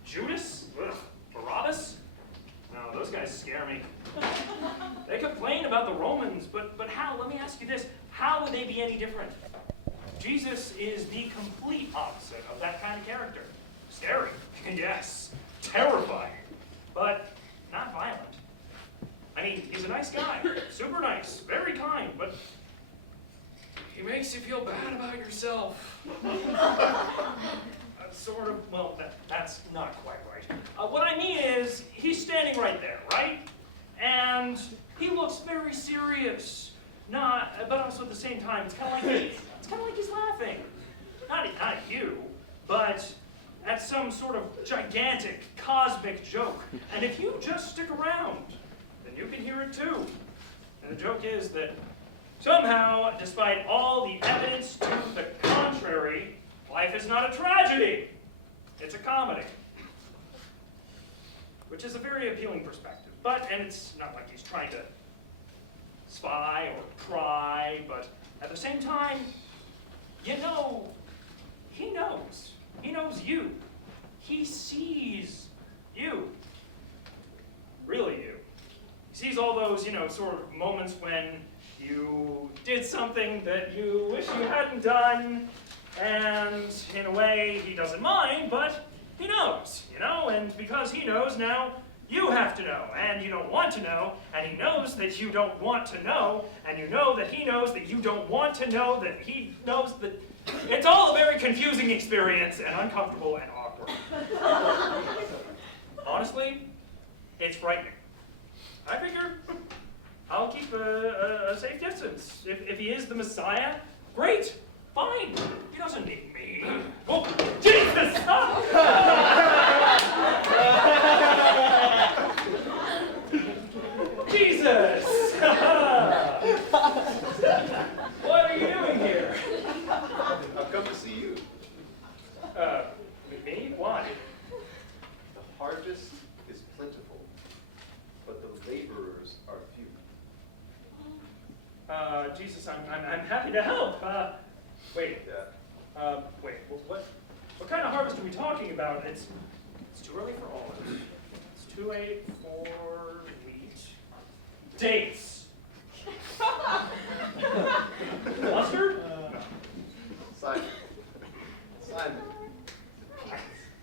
Judas? Ugh. Barabbas? No, those guys scare me. They complain about the Romans, but how? Let me ask you this. How would they be any different? Jesus is the complete opposite of that kind of character. Scary, yes. Terrifying, but not violent. I mean, he's a nice guy. Super nice. Very kind, but he makes you feel bad about yourself. Sort of, well, that's not quite right. What I mean is, he's standing right there, right? And he looks very serious. But also at the same time, it's kind of like he's laughing. Not at you, but at some sort of gigantic, cosmic joke. And if you just stick around, then you can hear it too. And the joke is that somehow, despite all the evidence to the contrary, life is not a tragedy. It's a comedy. Which is a very appealing perspective. And it's not like he's trying to spy or pry, but at the same time, you know, he knows. He knows you. He sees you. Really you. He sees all those, sort of moments when you did something that you wish you hadn't done, and in a way, he doesn't mind, but he knows, and because he knows now, you have to know, and you don't want to know, and he knows that you don't want to know, and you know that he knows that you don't want to know, that he knows that it's all a very confusing experience, and uncomfortable and awkward. Honestly, it's frightening. I figure I'll keep a safe distance. If he is the Messiah, great, fine. He doesn't need me. Oh, Jesus! Jesus! What are you doing here? I've come to see you. Me? Why? The harvest is plentiful, but the laborers are few. Jesus, I'm happy to help. Wait. Yeah. Wait. What kind of harvest are we talking about? It's too early for olives. It's too late for wheat. Dates. Mustard? Simon.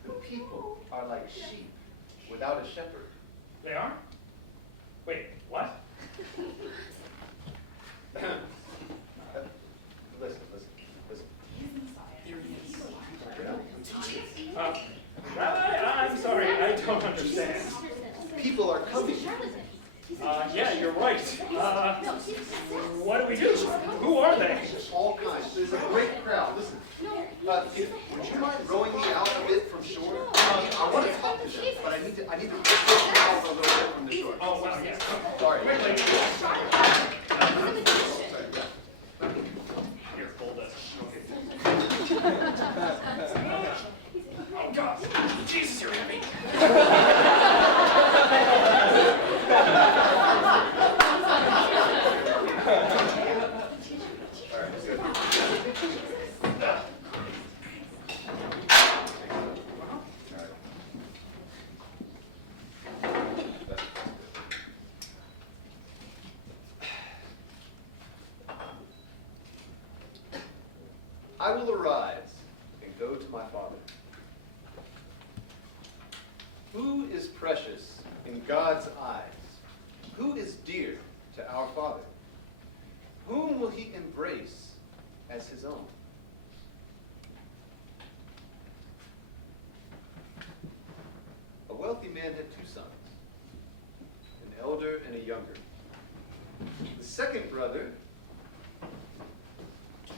The people are like sheep without a shepherd. They are? Wait, what? Listen. Rabbi, I'm sorry, I don't understand. People are coming. Yeah, you're right. What do we do? Who are they? All kinds. There's a great crowd. Listen. Would you mind rowing me out a bit from shore? I want to talk to them, but I need to push you out a little bit from the shore. Oh, wow, yes. Sorry. Quickly. Here, hold this. Oh, God. Jesus, you're heavy. I will arise and go to my father. Who is precious in God's eyes? Who is dear to our Father? Whom will he embrace as his own? A wealthy man had two sons, an elder and a younger. The second brother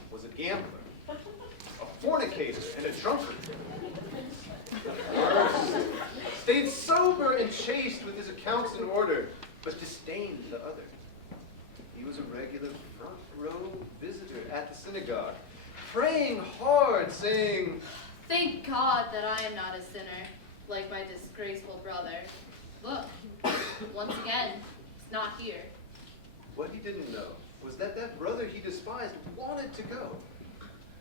was a gambler, a fornicator, and a drunkard. The first stayed sober and chaste with his accounts in order, but disdained the other. He was a regular front row visitor at the synagogue, praying hard, saying, Thank God that I am not a sinner, like my disgraceful brother. Look, once again, he's not here. What he didn't know was that that brother he despised wanted to go.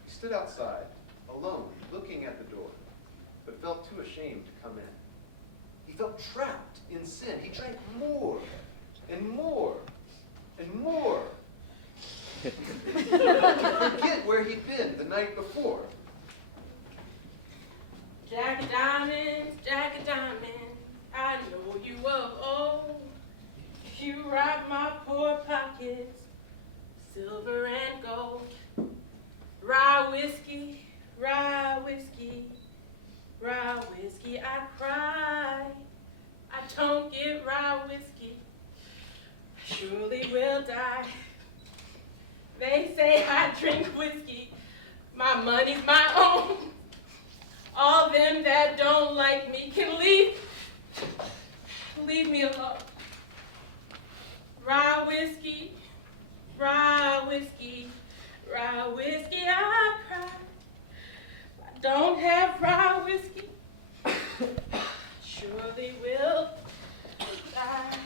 He stood outside, alone, looking at the door, but felt too ashamed to come in. He felt trapped in sin. He drank more and more and more to forget where he'd been the night before. Jack of diamonds, I know you of old. You rob my poor pockets, silver and gold. Rye whiskey, rye whiskey, rye whiskey, I cry. I don't get rye whiskey, I surely will die. They say I drink whiskey, my money's my own. All them that don't like me can leave me alone. Rye whiskey, rye whiskey, rye whiskey, I cry. I don't have rye whiskey, surely will die.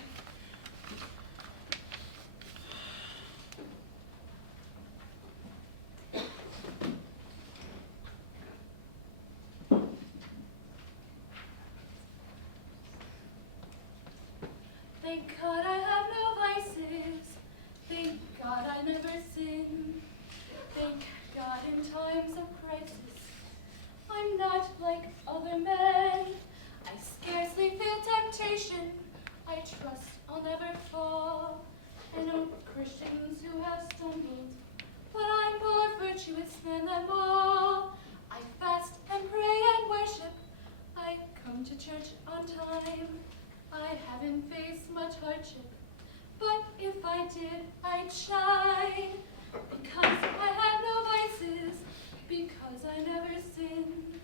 Thank God I have no vices. Thank God I never sin. Thank God in times of crisis I'm not like other men. I scarcely feel temptation. I trust I'll never fall. I know Christians who have stumbled, but I'm more virtuous than them all. I fast and pray and worship. I come to church on time. I haven't faced much hardship, but if I did, I'd shine. Because I have no vices, because I never sin.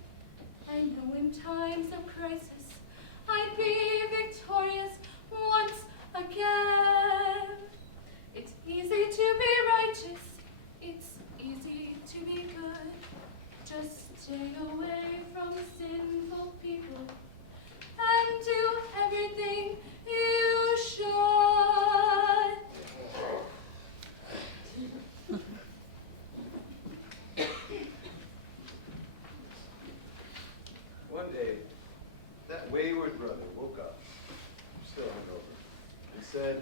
I know in times of crisis, I'd be victorious once again. It's easy to be righteous, it's easy to be good. Just stay away from sinful people and do everything you should. One day, that wayward brother woke up, still hungover, and said,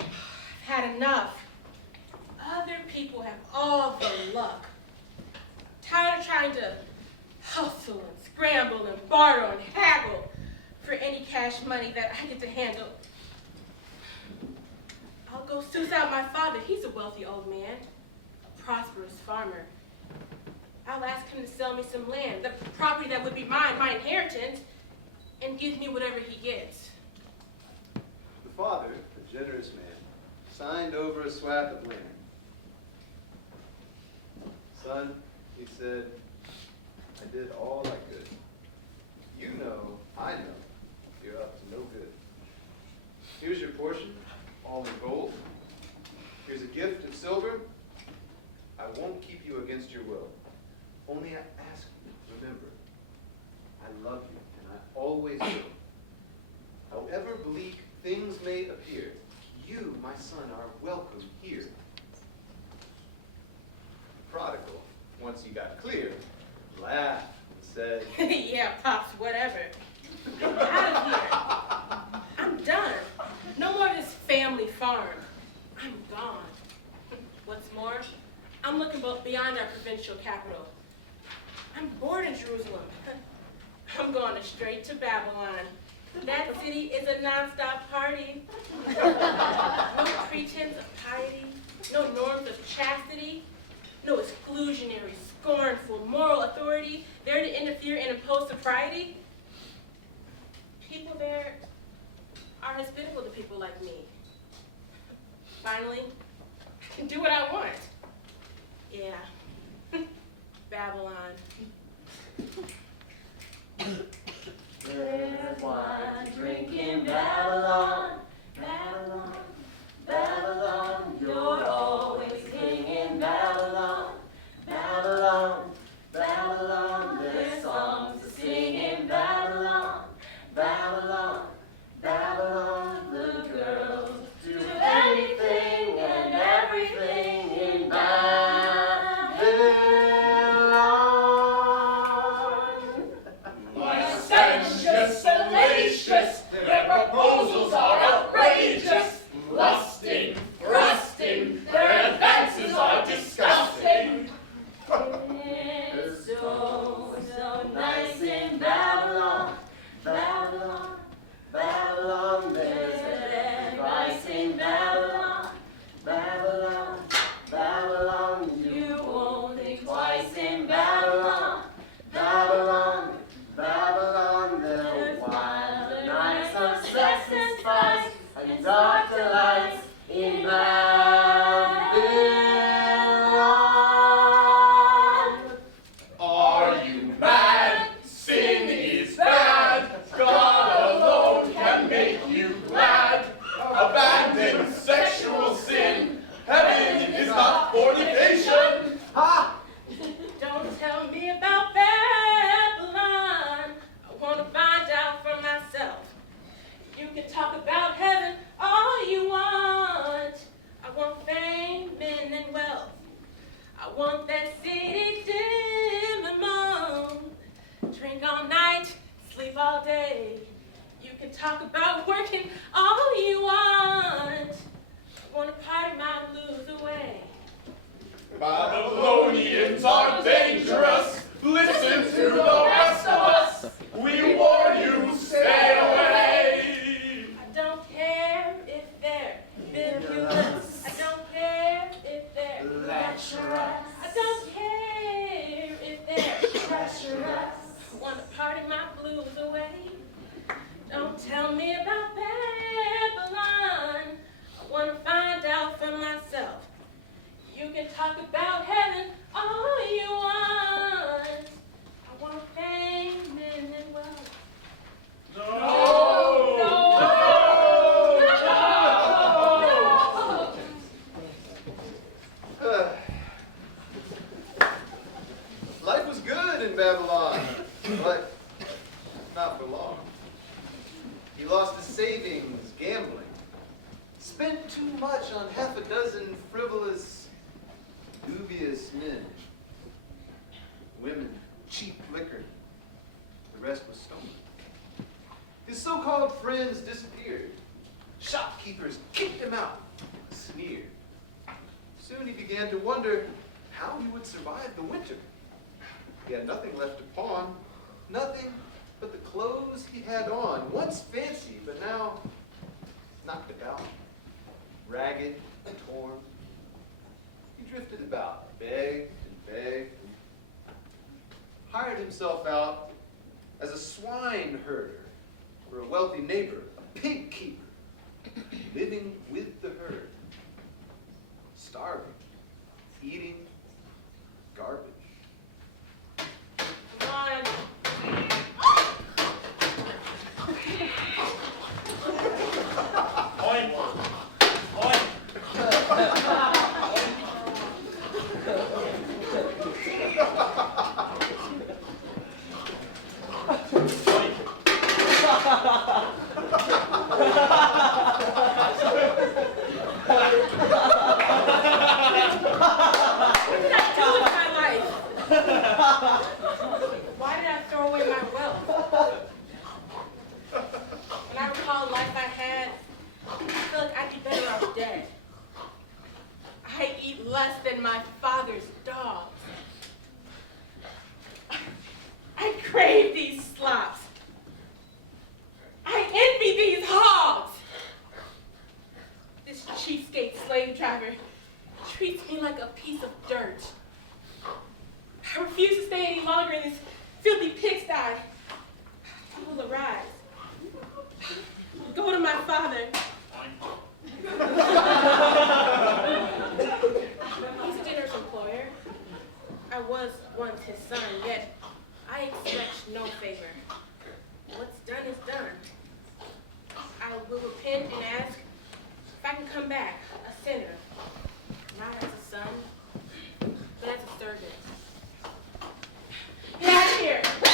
I've had enough. Other people have all the luck. Tired of trying to hustle and scramble and borrow and haggle for any cash money that I get to handle. I'll go suss out my father. He's a wealthy old man, a prosperous farmer. I'll ask him to sell me some land, the property that would be mine, my inheritance, and give me whatever he gets. the father, a generous man, signed over a swath of land. Son, he said, I did all I could. You know, I know, you're up to no good. Here's your portion, all in gold. Here's a gift of silver. I won't keep you against your will. Only I ask you, remember, I love you, and I always will. However bleak things may appear, you, my son, are welcome here. The prodigal, once he got clear, laughed and said, Yeah, Pops, whatever. I'm out of here. I'm done. No more of this family farm. I'm gone. What's more, I'm looking beyond our provincial capital. I'm bored in Jerusalem. I'm going straight to Babylon. That city is a non-stop party. No pretense of piety, no norms of chastity, no exclusionary, scornful, moral authority there to interfere and impose sobriety. People there are hospitable to people like me. Finally, I can do what I want. Yeah, Babylon. There's wine to drink in Babylon, Babylon, Babylon. You're always king in Babylon, Babylon, Babylon. There's songs to sing in Babylon, Babylon, Babylon. The girls do anything and everything in Babylon. Licentious, salacious, their proposals are outrageous. Lusting, thrusting, their advances are disgusting. It's so, so nice in Babylon, Babylon, Babylon. There's advice in Babylon, Babylon, Babylon. You won't think twice in Babylon, Babylon, Babylon. There's wild nights of sex and spice and dark delights in Babylon. Are you mad? Sin is bad. God alone can make you glad. Abandon sexual sin. Heaven is not fornication. Ha! Don't tell me about Babylon. I want to find out for myself. You can talk about heaven all you want. I want fame, men, and wealth. I want that city dim and moan. Drink all night, sleep all day. You can talk about working all you want. I want to party my blues away. Babylonians are dangerous. Listen to the rest of us. We warn you, stay away. I don't care if they're bibulous. I don't care if they're lecturers. I don't care if they're treacherous. I want to party my blues away. Don't tell me about Babylon. I want to find out for myself. You can talk about heaven all you want. I want fame, men, and wealth. Life was good in Babylon, but not for long. He lost his savings gambling, spent too much on half a dozen frivolous, dubious men, women, cheap liquor. The rest was stolen. His so-called friends disappeared. Shopkeepers kicked him out, sneered. Soon he began to wonder how he would survive the winter. He had nothing left to pawn, nothing but the clothes he had on, once fancy, but now knocked about, ragged and torn. He drifted about, begged and begged, and hired himself out as a swine herder for a wealthy neighbor, a pig keeper, living with the herd, starving, eating garbage. Come on. Oi! Oi! What did I do with my life? Why did I throw away my wealth? When I recall the life I had, I feel like I'd be better off dead. I eat less than my father's dogs. stay any longer in this filthy pigsty. I will arise. Go to my father. He's a generous employer. I was once his son, yet I expect no favor. What's done is done. I will repent and ask if I can come back a sinner, not as a son, but as a servant. Get out of here! No!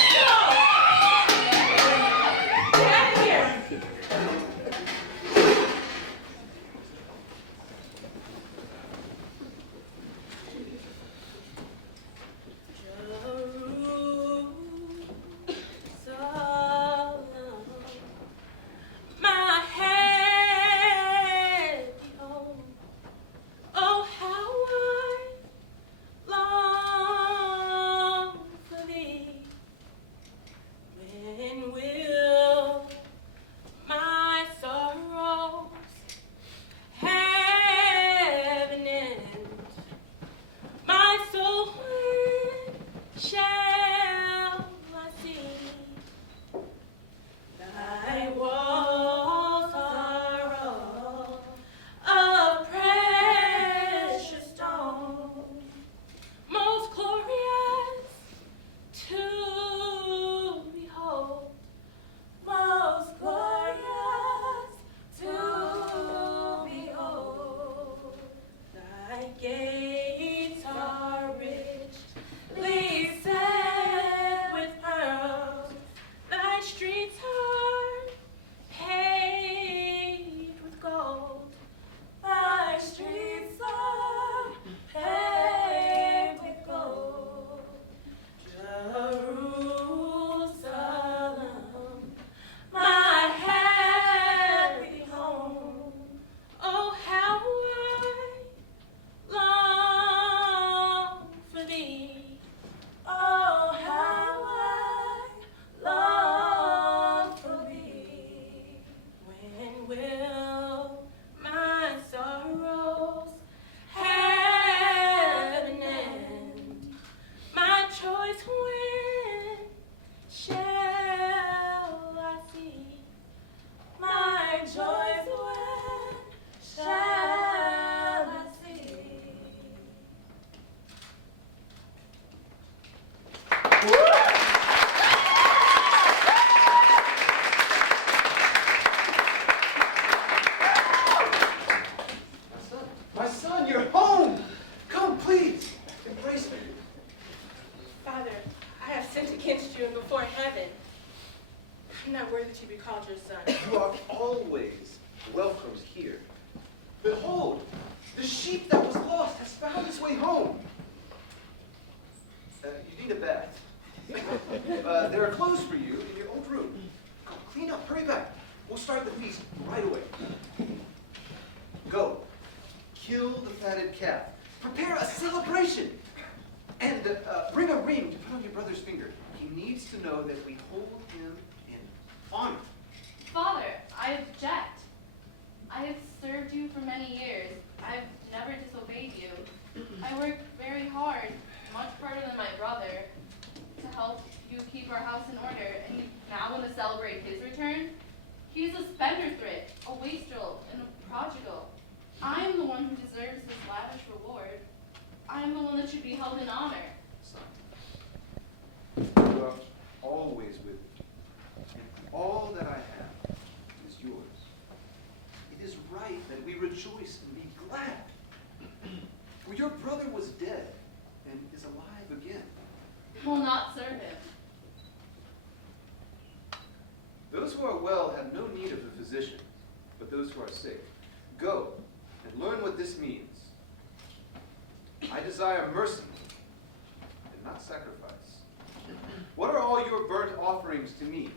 Get out of here! My head be home. Oh, how I long for thee. When will my sorrows have an end? My soul, when shall I see thy walls are all of precious stone, most glorious to behold, most glorious to behold. Thy gates are richly set with pearls, thy streets are paved with gold, thy streets are paved with gold. Jerusalem, my heavenly home. Oh, how I long for thee. Oh, how I long for thee. When will my sorrows have an end? My choice, when shall I see? My joys, when shall I see? My son, you're home! Come, please, embrace me. Father, I have sinned against you and before heaven. I'm not worthy to be called your son. You are always welcomed here. Behold, the sheep that was lost has found its way home. You need a bath. There are clothes for you in your old room. Go, clean up, hurry back. We'll start the feast right away. Go, kill the fatted calf. Prepare a celebration. And bring a ring to put on your brother's finger. He needs to know that we hold him in honor. Father, I object. I have served you for many years. I've never disobeyed you. I work very hard, much harder than my brother, to help you keep our house in order, and you now want to celebrate his return? He's a spendthrift, a wastrel, and a prodigal. I am the one who deserves this lavish reward. I am the one that should be held in honor. Son, you are always with me, and all that I have is yours. It is right that we rejoice and be glad. For your brother was dead and is alive again. Will not serve him. Those who are well have no need of a physician, but those who are sick. Go and learn what this means. I desire mercy and not sacrifice. What are all your burnt offerings to me?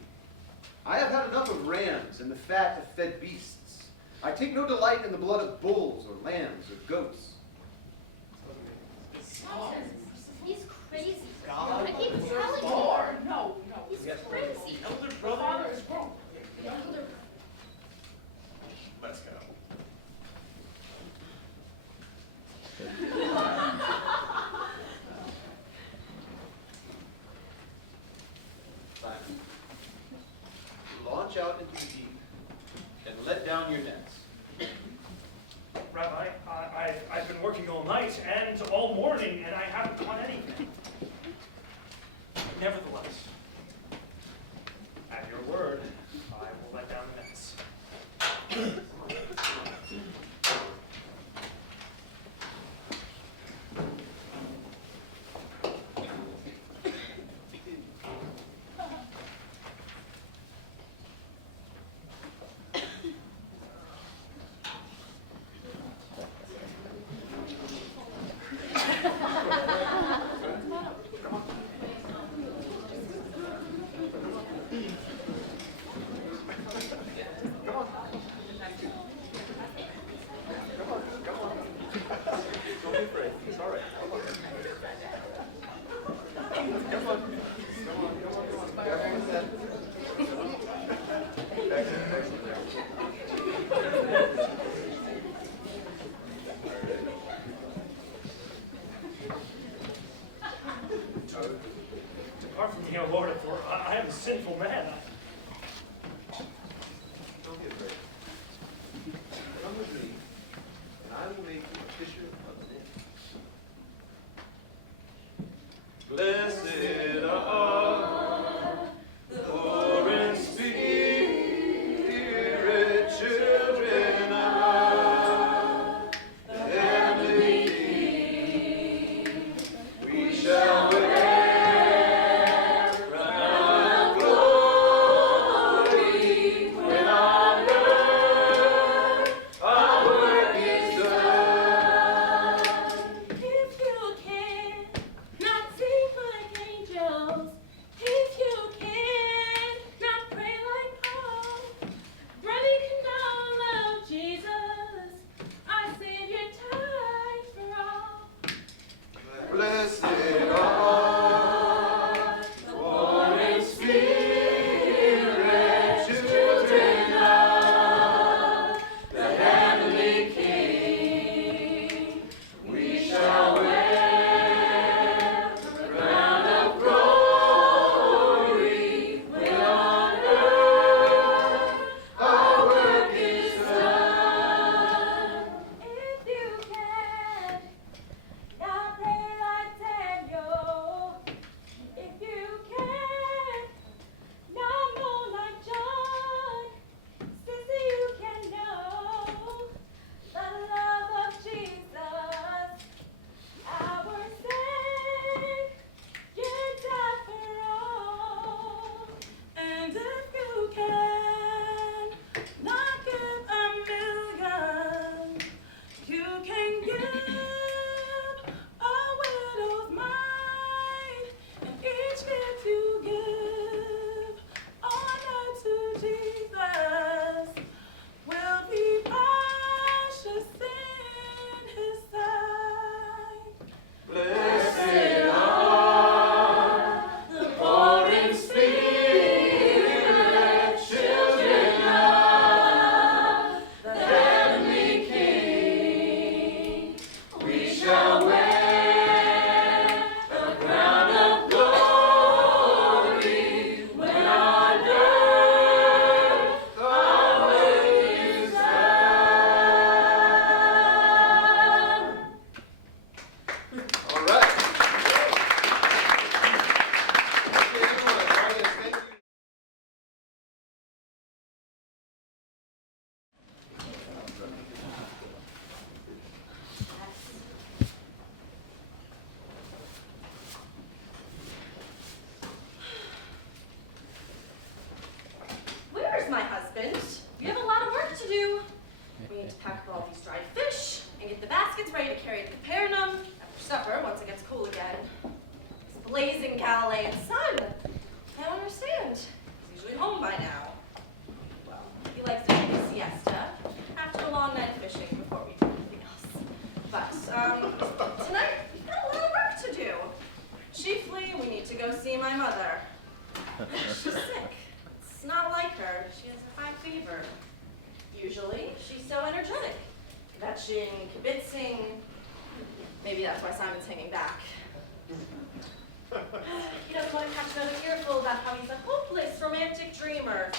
I have had enough of rams and the fat of fed beasts. I take no delight in the blood of bulls or lambs or goats. He's crazy. God. I keep telling you. No. He's crazy. Elder The brother. father is wrong. Let's go. launch out into the deep and let down your nets. Rabbi, I've been working all night and all morning, and I haven't caught anything. Nevertheless, at your word, I will let down the nets. Don't be afraid. It's all right. Come on. Come on. Come on. Back on the set. Excellent. Depart from me, O Lord, for I am a sinful man. Don't be afraid. Come with me, and I will make you a fisher of men. Blessed are the poor in spirit, children of the heavenly King. We shall wear a crown of glory when on earth our work is done. If you can not sing like angels, if you can not pray like Paul, brother, you can now love Jesus, our Savior died for all. Blessed are the poor in spirit, children of the heavenly King. We shall wear the crown of glory when on earth our work is done. If you can, not pray like Daniel. If you can, not mourn like John. Sister, you can know the love of Jesus, our Savior died for all. And if you can not give a million, you can give a widow's mite, and each gift you give honor to Jesus will be precious in His sight. Blessed are the poor in spirit, children of the heavenly King. We shall wear a crown of glory when on earth our work is done. All right. Okay, everyone, audience, thank you. Where is my husband? We have a lot of work to do. We need to pack up all these dried fish and get the baskets ready to carry to Capernaum after supper once it gets cool again. This blazing Galilean sun. I don't understand. He's usually home by now. Well, he likes to take a siesta after a long night of fishing before we do anything else. But tonight we've got a lot of work to do. Chiefly, we need to go see my mother. She's sick. It's not like her. She has a high fever. Usually, she's so energetic. Kvetching, kibitzing. Maybe that's why Simon's hanging back. He doesn't want to catch another earful about how he's a hopeless romantic dreamer.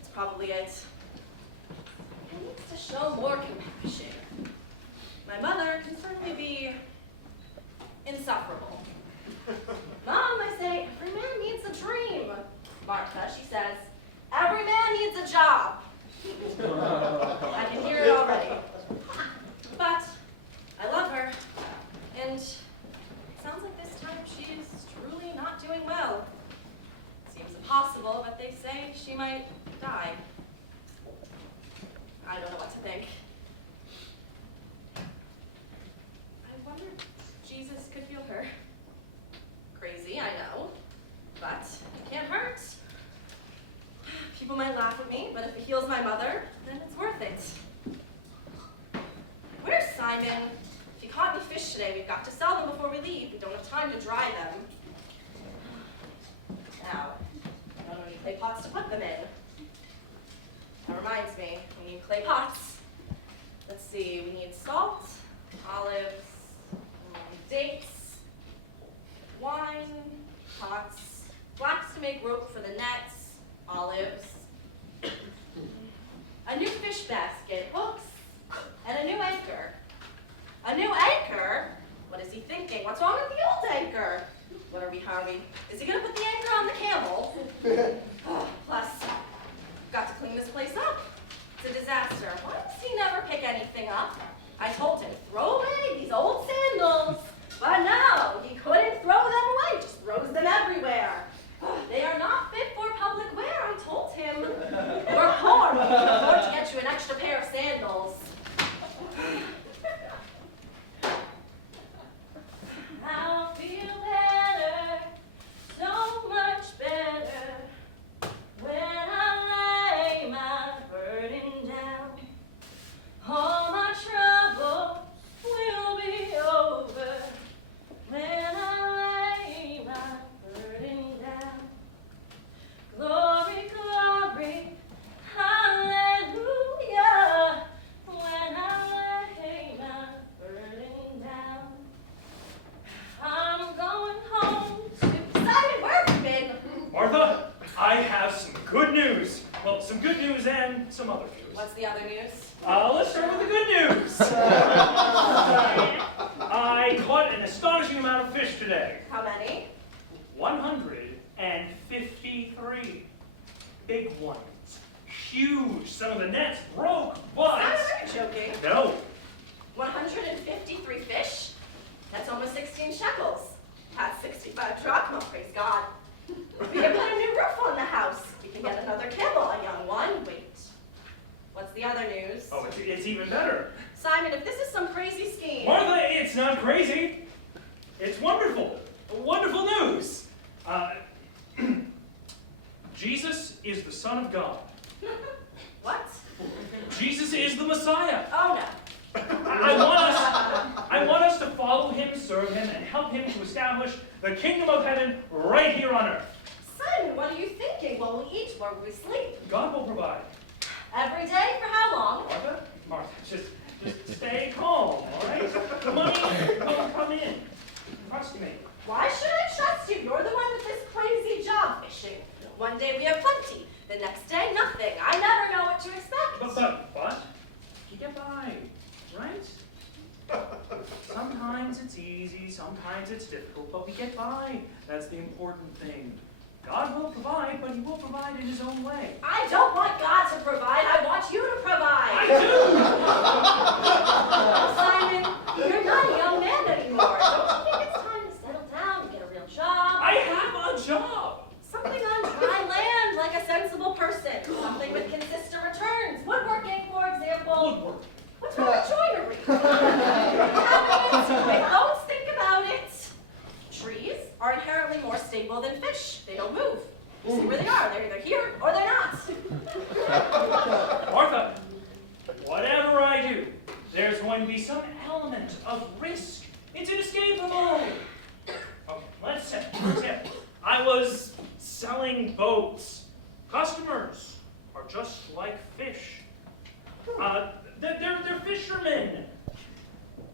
It's probably it. He needs to show more compassion. My mother can certainly be insufferable. Mom, I say, every man needs a dream. Martha, she says, every man needs a job. I can hear it already. But I love her, and it sounds like this time she's truly not doing well. Seems impossible, but they say she might die. I don't know what to think. I wonder if Jesus could heal her. Crazy, I know, but it can't hurt. People might laugh at me, but if it heals my mother, then it's worth it. Where's Simon? If you caught any fish today, we've got to sell them before we leave. We don't have time to dry them. Now, I don't know any clay pots to put them in. That reminds me, we need clay pots. Let's see, we need salt, olives, dates, wine, pots, flax to make rope for the nets, olives, a new fish basket, hooks, and a new anchor. A new anchor? What is he thinking? What's wrong with the old anchor? What are we, Harvey? Is he gonna put the anchor on the camel? Plus, got to clean this place up. It's a disaster. Why does he never pick anything up? I told him, throw away these old sandals. But no, he couldn't throw them away, just throws them everywhere. They are not fit for public wear, I told him. We're poor, we can afford to get you an extra pair of sandals. I'll feel better, so much better, when I lay my burden down. All my troubles will be over when I lay my burden down. Glory, glory, hallelujah, when I lay my burden down. I'm going home to Simon, where have you been? Martha, I have some good news. Well, some good news and some other news. What's the other news? Let's start with the good news. I caught an astonishing amount of fish today. How many? 153 big ones. Huge. Some of the nets broke, but... Simon, are you joking? No. 153 fish? That's almost 16 shekels. That's 65 drachma, praise God. We can put a new roof on the house. We can get another camel, a young one. Wait. What's the other news? Oh, it's even better. Simon, if this is some crazy scheme... Martha, it's not crazy. It's wonderful. Wonderful news. Jesus is the Son of God. What? Jesus is the Messiah. Oh, no. I want us to follow him, serve him, and help him to establish the kingdom of heaven right here on earth. Simon, what are you thinking? What will we eat? Where will we sleep? God will provide. Every day? For how long? Martha, just stay calm, all right? The money will come in. Trust me. Why should I trust you? You're the one with this crazy job fishing. One day we have plenty. The next day, nothing. I never know what to expect. But you get by, right? Sometimes it's easy, sometimes it's difficult, but we get by. That's the important thing. God will provide, but he will provide in his own way. I don't want God to provide. I want you to provide. I do. Simon, you're not a young man anymore. Don't you think it's time to settle down and get a real job? I have a job. Something on dry land, like a sensible person. Something with consistent returns. Woodworking, for example. Woodwork. What's wrong with joinery? Don't think about it. Trees are inherently more stable than fish. They don't move. You see where they are. They're either here or they're not. Martha, whatever I do, there's going to be some element of risk. It's inescapable. Okay, let's say, for example, I was selling boats. Customers are just like fish. They're fishermen.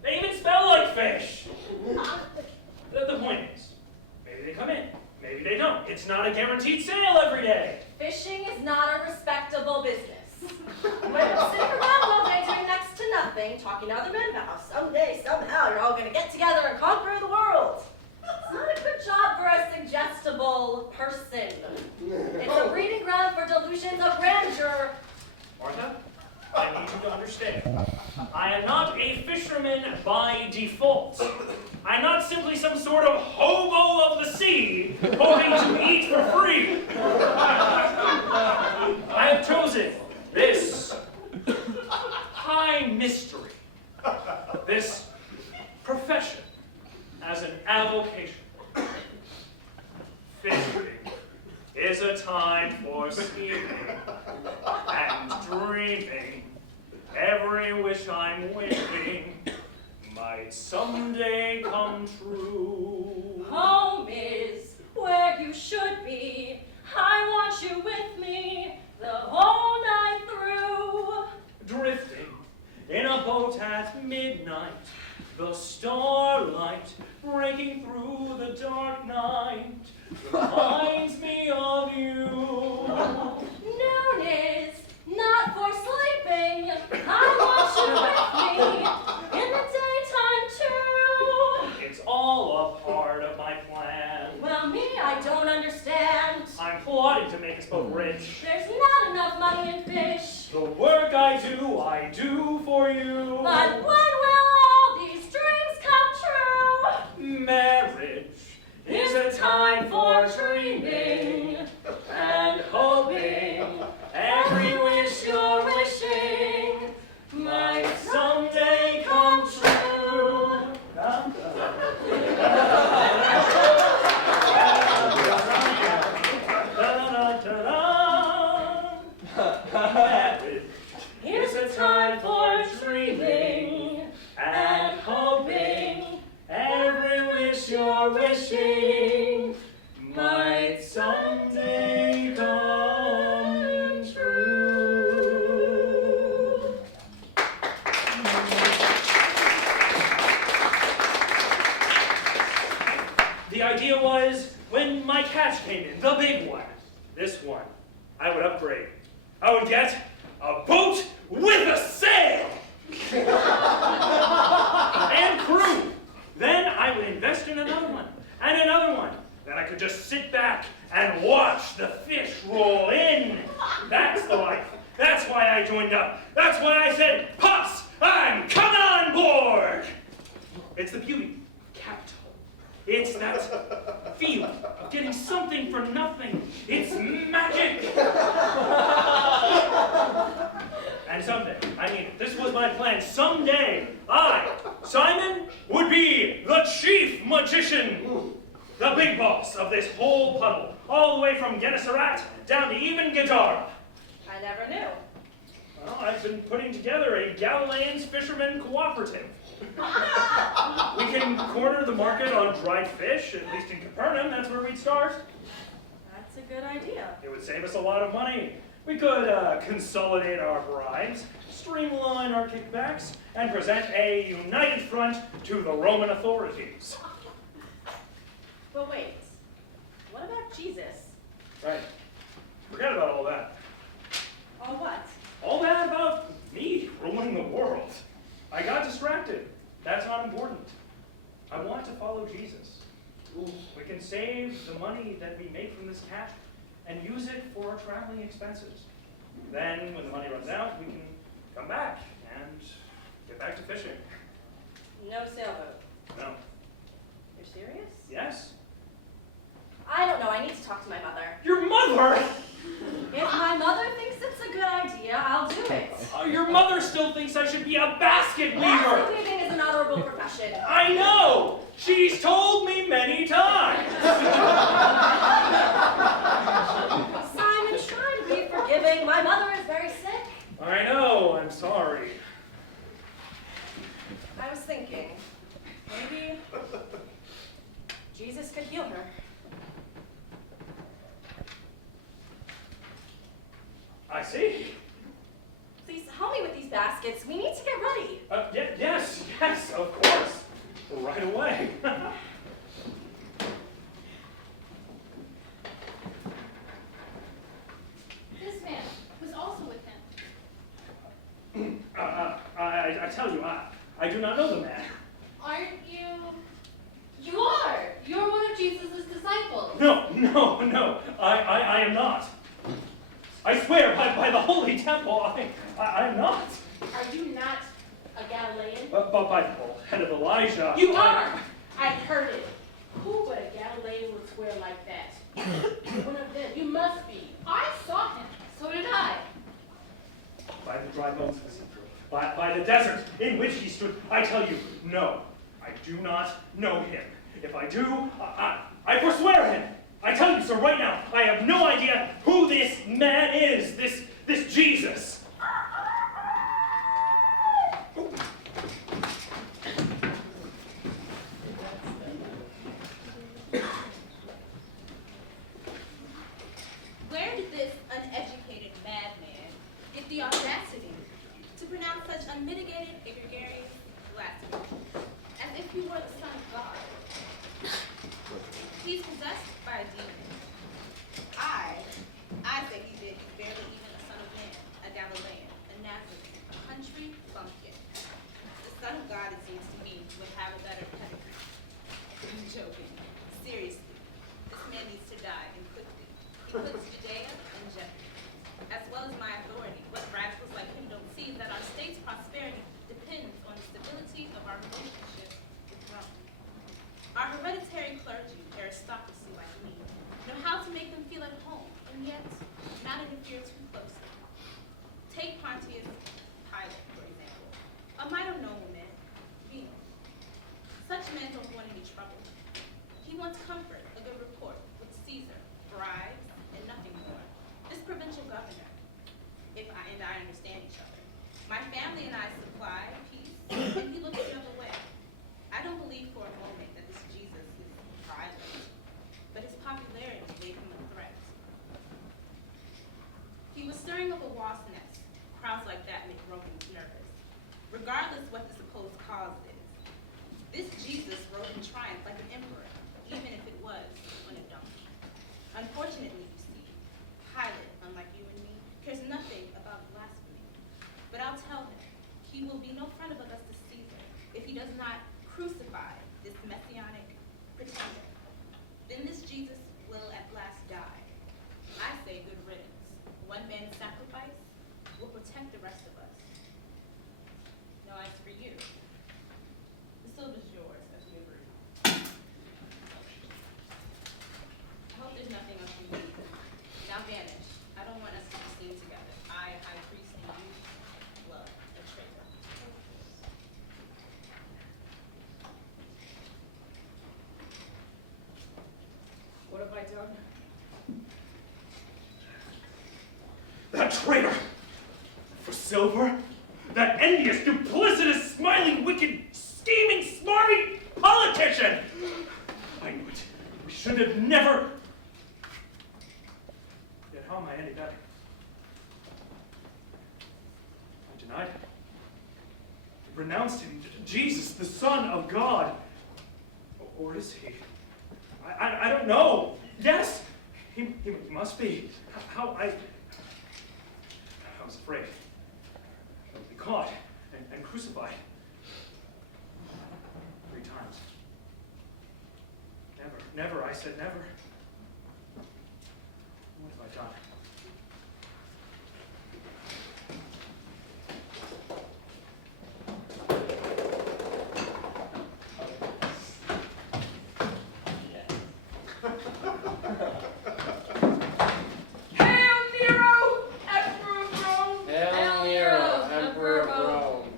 They even smell like fish. The point is, maybe they come in, maybe they they don't. It's not a guaranteed sale every day. Fishing is not a respectable business. When you're sitting around all day doing next to nothing, talking to other men about how someday, somehow, you're all going to get together and conquer the world. It's not a good job for a suggestible person. It's a breeding ground for delusions of grandeur. Martha, I need you to understand. I am not a fisherman by default. I'm not simply some sort of hobo of the sea, hoping to eat for free. I have chosen this high mystery, this profession, as an avocation. Fishing is a time for scheming and dreaming. Every wish I'm wishing might someday come true. Home is where you should be. I want you with me the whole night through. Drifting in a boat at midnight, the starlight breaking through the dark night reminds me of you. Noon is not for sleeping. I want you with me in the daytime too. It's all a part of my plan. Well, me, I don't understand. I'm plotting to make us both rich. There's not enough money in fish. The work I do for you. But when will all these dreams come true? Marriage is a time for dreaming and hoping. Every wish you're wishing might someday come true. Marriage is a time for dreaming and hoping. Every wish you're wishing might someday come true. The idea was, when my catch came in, the big one, this one, I would upgrade. I would get a boat with a sail and crew. Then I would invest in another one and another one. Then I could just sit back and watch the fish roll in. That's the life. That's why I joined up. That's why I said, Pops, I'm coming on board. It's the beauty of capital. It's that feeling of getting something for nothing. It's magic. And someday, I mean, this was my plan. Someday, I, Simon, would be the chief magician. The big boss of this whole puddle. All the way from Gennesaret down to even Gadara. I never knew. Well, I've been putting together a Galileans fisherman cooperative. We can corner the market on dried fish, at least in Capernaum, that's where we'd start. That's a good idea. It would save us a lot of money. We could consolidate our bribes, streamline our kickbacks, and present a united front to the Roman authorities. But wait, what about Jesus? Right. Forget about all that. All what? All that about me ruling the world. I got distracted. That's not important. I want to follow Jesus. We can save the money that we make from this cash and use it for our traveling expenses. Then, when the money runs out, we can come back and get back to fishing. No sailboat. No. You're serious? Yes? I don't know. I need to talk to my mother. Your mother? If my mother thinks it's a good idea, I'll do it. Your mother still thinks I should be a basket weaver. Basket weaving is an honorable profession. I know! She's told me many times. Simon, try to be forgiving. My mother is very sick. I know. I'm sorry. I was thinking, maybe Jesus could heal her. I see. Please help me with these baskets. We need to get ready. Yes, of course. Right away. I do not know the man. Aren't you? You are. You're one of Jesus' disciples. No. I am not. I swear by the holy temple, I am not. Are you not a Galilean? But by the head of Elijah. You are! I've heard it. Who but a Galilean would swear like that? One of them. You must be. I saw him. So did I. By the dry Moses, by the desert in which he stood, I tell you, no, I do not know him. If I do, I forswear him. I tell you, sir, right now, I have no idea who this man is, this Jesus. Where did this uneducated madman get the audacity to pronounce such unmitigated, egregious blasphemy, as if he were the Son of God? He's possessed by a demon. I say he did. He's barely even a son of man, a Galilean, a Nazarene, a country bumpkin. The Son of God, it seems to me, would have a better pedigree. I'm joking. Seriously, this man needs to die and quickly. He puts Judea in jeopardy, as well as my authority. What radicals like him don't see is that our state's prosperity depends on the stability of our relationship with Rome. Our hereditary clergy, aristocracy like me, know how to make them feel at home, and yet not interfere too closely. Take Pontius Pilate, for example, a minor nobleman, venal. Such men don't want any trouble. He wants comfort, a good report, with Caesar, bribes, and nothing more. This provincial governor, if I understand each other. My family and I supply peace, and he looks the other way. I don't believe for a moment that this Jesus is violent, but his popularity gave him a threat. He was stirring up a wasp nest. Crowds like that make Romans nervous, regardless what the supposed cause is. This Jesus rode in triumph like an emperor, even if it was on a donkey. Unfortunately, you see, Pilate, unlike you and me, cares nothing about blasphemy. But I'll tell him, he will be no friend of Augustus Caesar if he does not crucify this messianic pretender. Then this Jesus will at last die. I say good riddance. One man's sacrifice will protect the rest of us. Now as for you, the silver's yours, as we agreed. I hope there's nothing else you need. Now vanish. I don't want us to be seen together. I, high priest, and you, blood, a traitor. What have I done? That traitor! For silver? That envious, duplicitous, smiling, wicked, scheming, smarmy politician! I knew it. We should have never... Yet how am I any better? I denied him. I renounced him. Jesus, the Son of God. Or is he? I don't know. Yes! He must be. I was afraid. I would be caught and crucified. 3 times. Never, I said never. What have I done? Hail Nero, Emperor of Rome! Hail Nero, Emperor of Rome.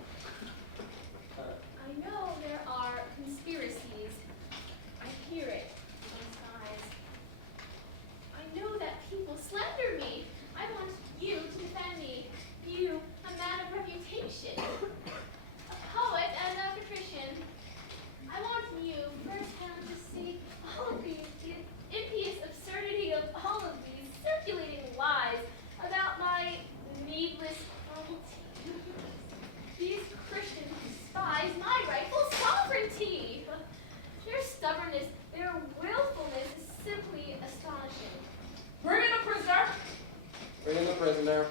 I know there are conspiracies. I hear it from the skies. I know that people slander me. I want you to defend me. You, a man of reputation, a poet and a patrician. I want you firsthand to see all of the impious absurdity of all of these circulating lies about my needless cruelty. These Christians despise my rightful sovereignty. Their stubbornness, their willfulness is simply astonishing. Bring in the prisoner! Bring in the prisoner.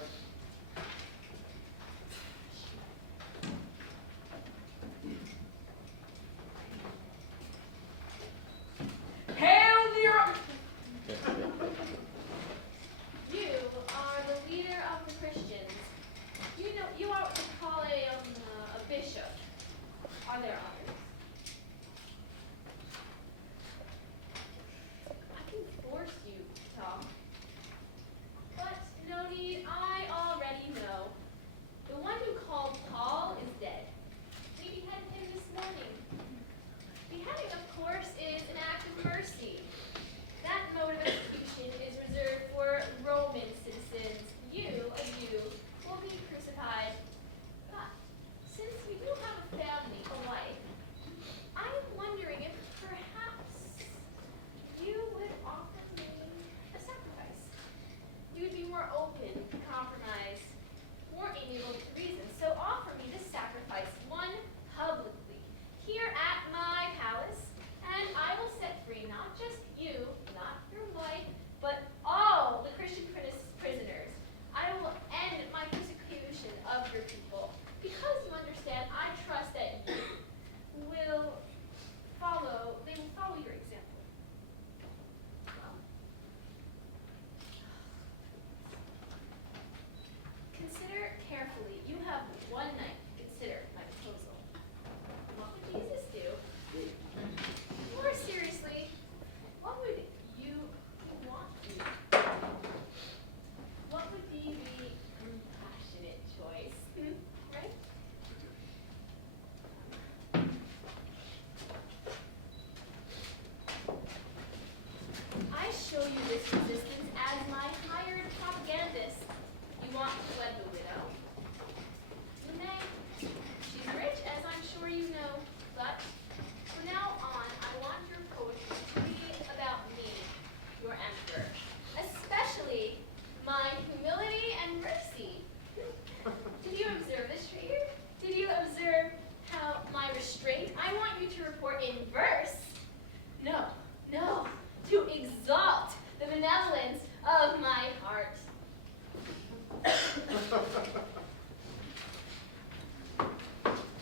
of my heart.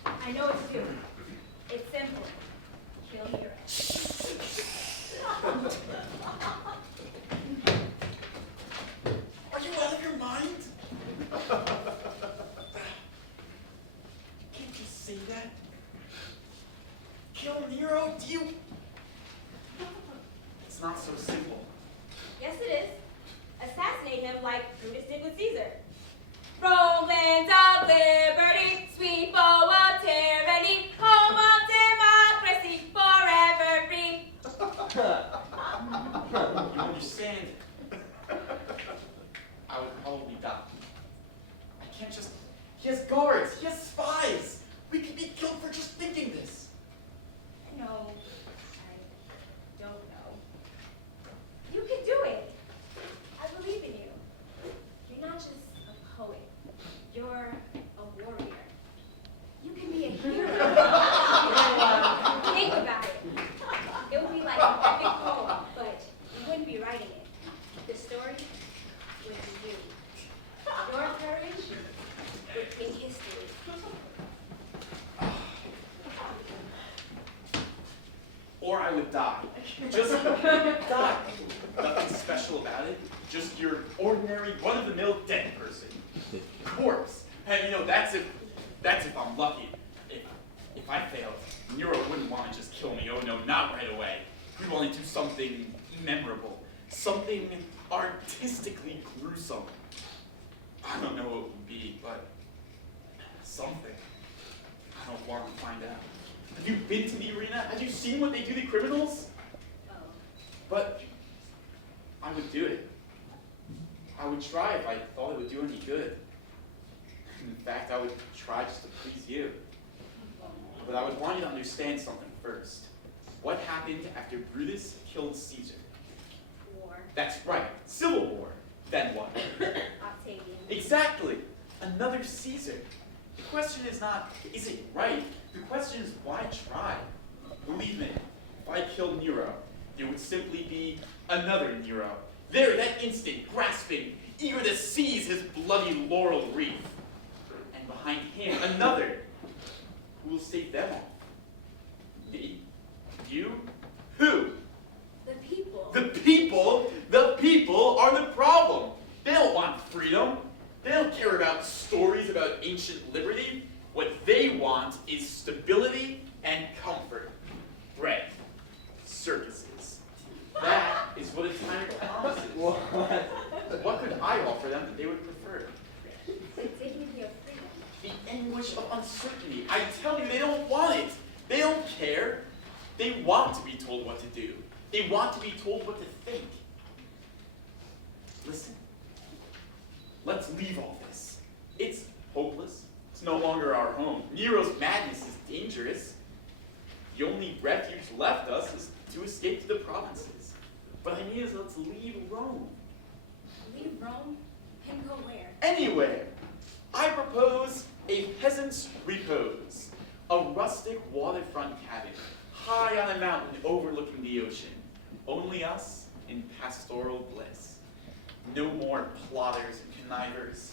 I know what to do. It's simple. Kill Nero. Are you out of your mind? Can't you say that? Kill Nero? Do you? It's not so simple. Yes, it is. Assassinate him like Brutus did with Caesar. Rome, land of liberty, sweet foe of tyranny, home of democracy, forever free. You understand? I would probably die. I can't just. He has guards. He has spies. We could be killed for just thinking this. No, I don't know. You can do it. I believe in you. You're not just a poet. You're a warrior. You can be a hero. Think about it. It would be like an epic poem, but you wouldn't be writing it. The story would be you. Your courage would be history. Or I would die. Just die. Nothing special about it. Just your ordinary, run-of-the-mill dead person. Corpse. And that's if I'm lucky. If I failed, Nero wouldn't want to just kill me. Oh no, not right away. He'd want to do something memorable. Something artistically gruesome. I don't know what it would be, but something. I don't want to find out. Have you been to the arena? Have you seen what they do to criminals? Oh. But I would do it. I would try if I thought it would do any good. In fact, I would try just to please you. But I would want you to understand something first. What happened after Brutus killed Caesar? War. That's right, civil war. Then what? Octavian. Exactly. Another Caesar. The question is not, is it right? The question is, why try? Believe me, if I killed Nero, there would simply be another Nero. There, that instant, grasping, eager to seize his bloody laurel wreath. And behind him, another, who will stave them off. Me? You? Who? The people. The people? The people are the problem. They don't want freedom. They don't care about stories about ancient liberty. What they want is stability and comfort. Bread. Circuses. That is what a tyrant promises. What could I offer them that they would prefer? The dignity of freedom. The anguish of uncertainty. I tell you, they don't want it. They don't care. They want to be told what to do. They want to be told what to think. Listen. Let's leave all this. It's hopeless. It's no longer our home. Nero's madness is dangerous. The only refuge left us is to escape to the provinces. But I mean is let's leave Rome. Leave Rome and go where? Anywhere. I propose a peasant's repose. A rustic waterfront cabin, high on a mountain overlooking the ocean. Only us in pastoral bliss. No more plotters and connivers.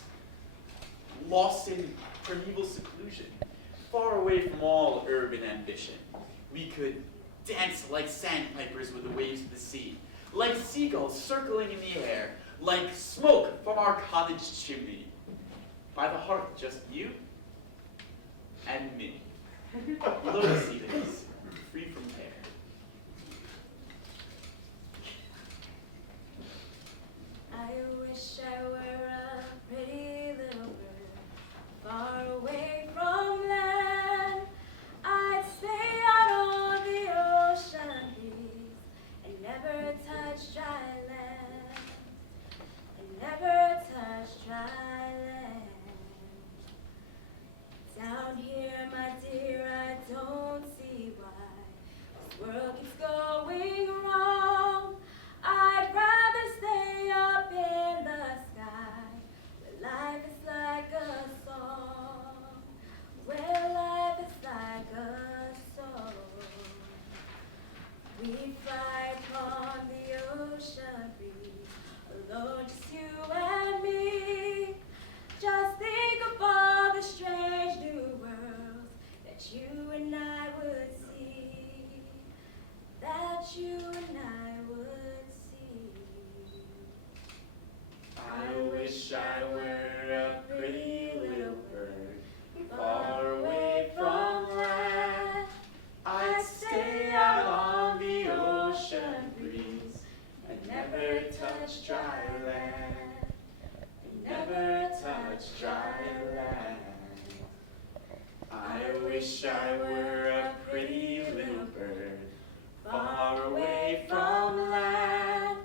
Lost in primeval seclusion, far away from all urban ambition. We could dance like sandpipers with the waves of the sea, like seagulls circling in the air, like smoke from our cottage chimney. By the hearth, just you and me. Lotus eaters, free from care. I wish I were a pretty little bird, far away from land. I'd stay out on the ocean breeze and never touch dry land, and never touch dry land. Down here, my dear, I don't see why just you and me. Just think of all the strange new worlds that you and I would see. That you and I would see. I wish I were a pretty little bird, far away from land. I'd stay out on the ocean breeze and never touch dry land. Never touch dry land. I wish I were a pretty little bird, far away from land.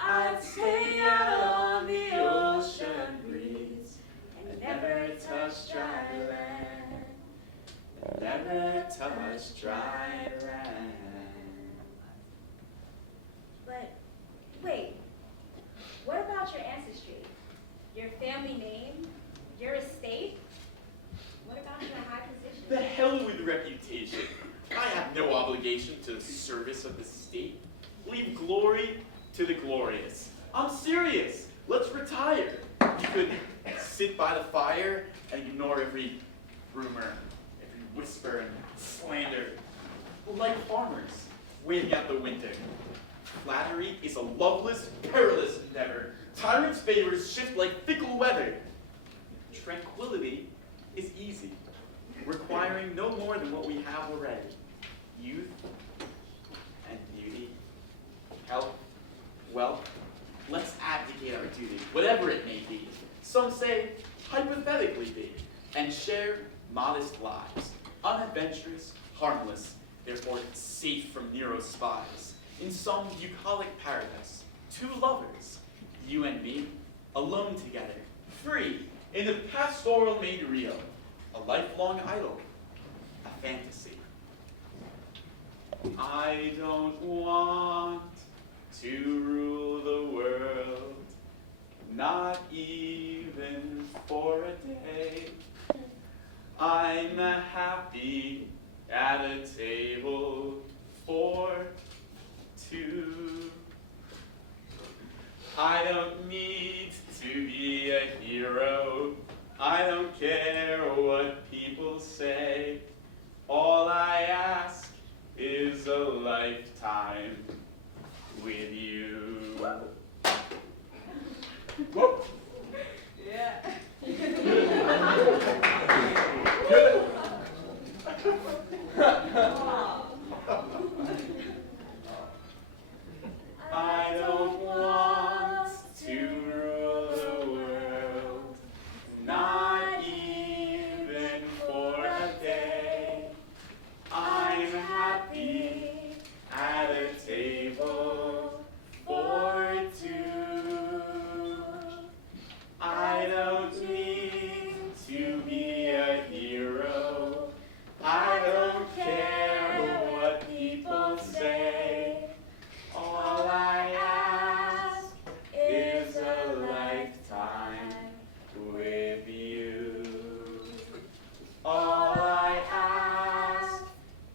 I'd stay out on the ocean breeze and never touch dry land. Never touch dry land. But wait, what about your ancestry? Your family name? Your estate? What about your high position? The hell with reputation. I have no obligation to the service of the state. Leave glory to the glorious. I'm serious. Let's retire. You could sit by the fire and ignore every rumor, every whisper and slander. Like farmers waiting out the winter. Flattery is a loveless, perilous endeavor. Tyrants' favors shift like fickle weather. Tranquility is easy, requiring no more than what we have already. Youth and beauty, health, wealth. Let's abdicate our duty, whatever it may be. Some say hypothetically be, and share modest lives, unadventurous, harmless, therefore safe from Nero's spies. In some bucolic paradise, two lovers, you and me, alone together, free, in the pastoral made real, a lifelong idyll, a fantasy. I don't want to rule the world, not even for a day. I'm happy at a table for two. I don't need to be a hero. I don't care what people say. All I ask is a lifetime with you. Whoop. Yeah. I don't want to rule the world, not even for a day. I'm happy at a table for two. I don't need to be a hero. I don't care what people say. All I ask is a lifetime with you. All I ask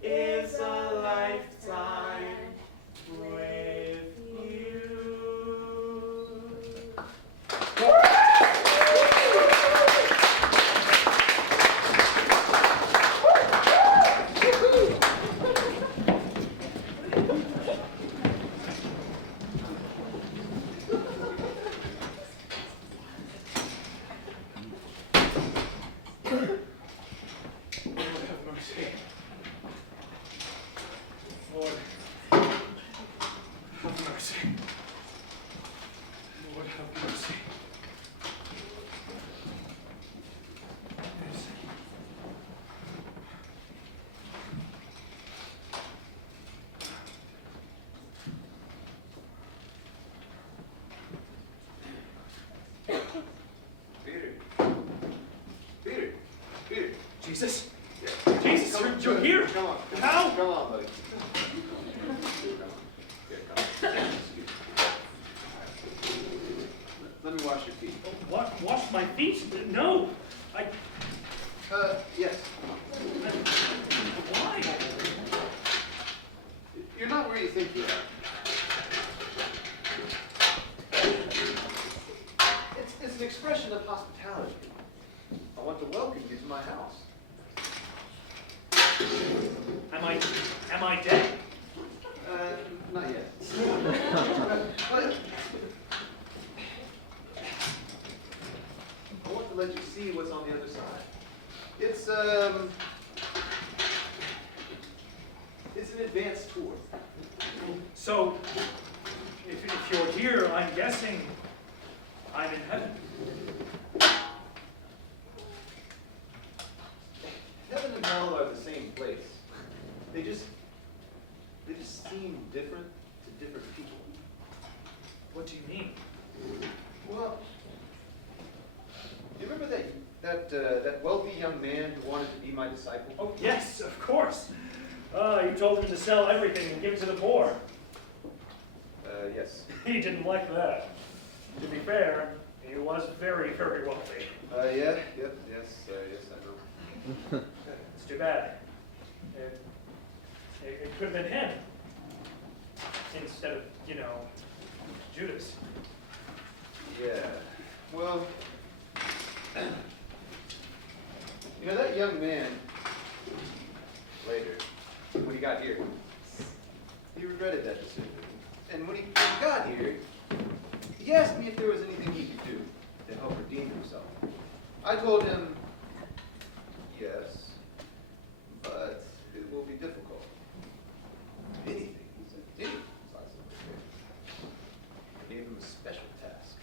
is a lifetime with you. Lord, have mercy. Lord, have mercy. Peter. Jesus? Jesus, you're here. Come on. How? Come on, buddy. Let me wash your feet. What? Wash my feet? No. Yes. Why? You're not where you think you are. an expression of hospitality. I want to welcome you to my house. Am I dead? Not yet. But I want to let you see what's on the other side. It's an advanced tour. So, if you're here, I'm guessing I'm in heaven. Heaven and hell are the same place. They just seem different to different people. What do you mean? Well, you remember that wealthy young man who wanted to be my disciple? Oh, yes, of course. You told him to sell everything and give it to the poor. Yes. He didn't like that. To be fair, he was very, very wealthy. Yes, I know. It's too bad. It could have been him instead of, Judas. Yeah. Well, that young man, later, when he got here, he regretted that decision. And when he got here, he asked me if there was anything he could do to help redeem himself. I told him, yes, but it will be difficult. Anything, he said, anything. I gave him a special task.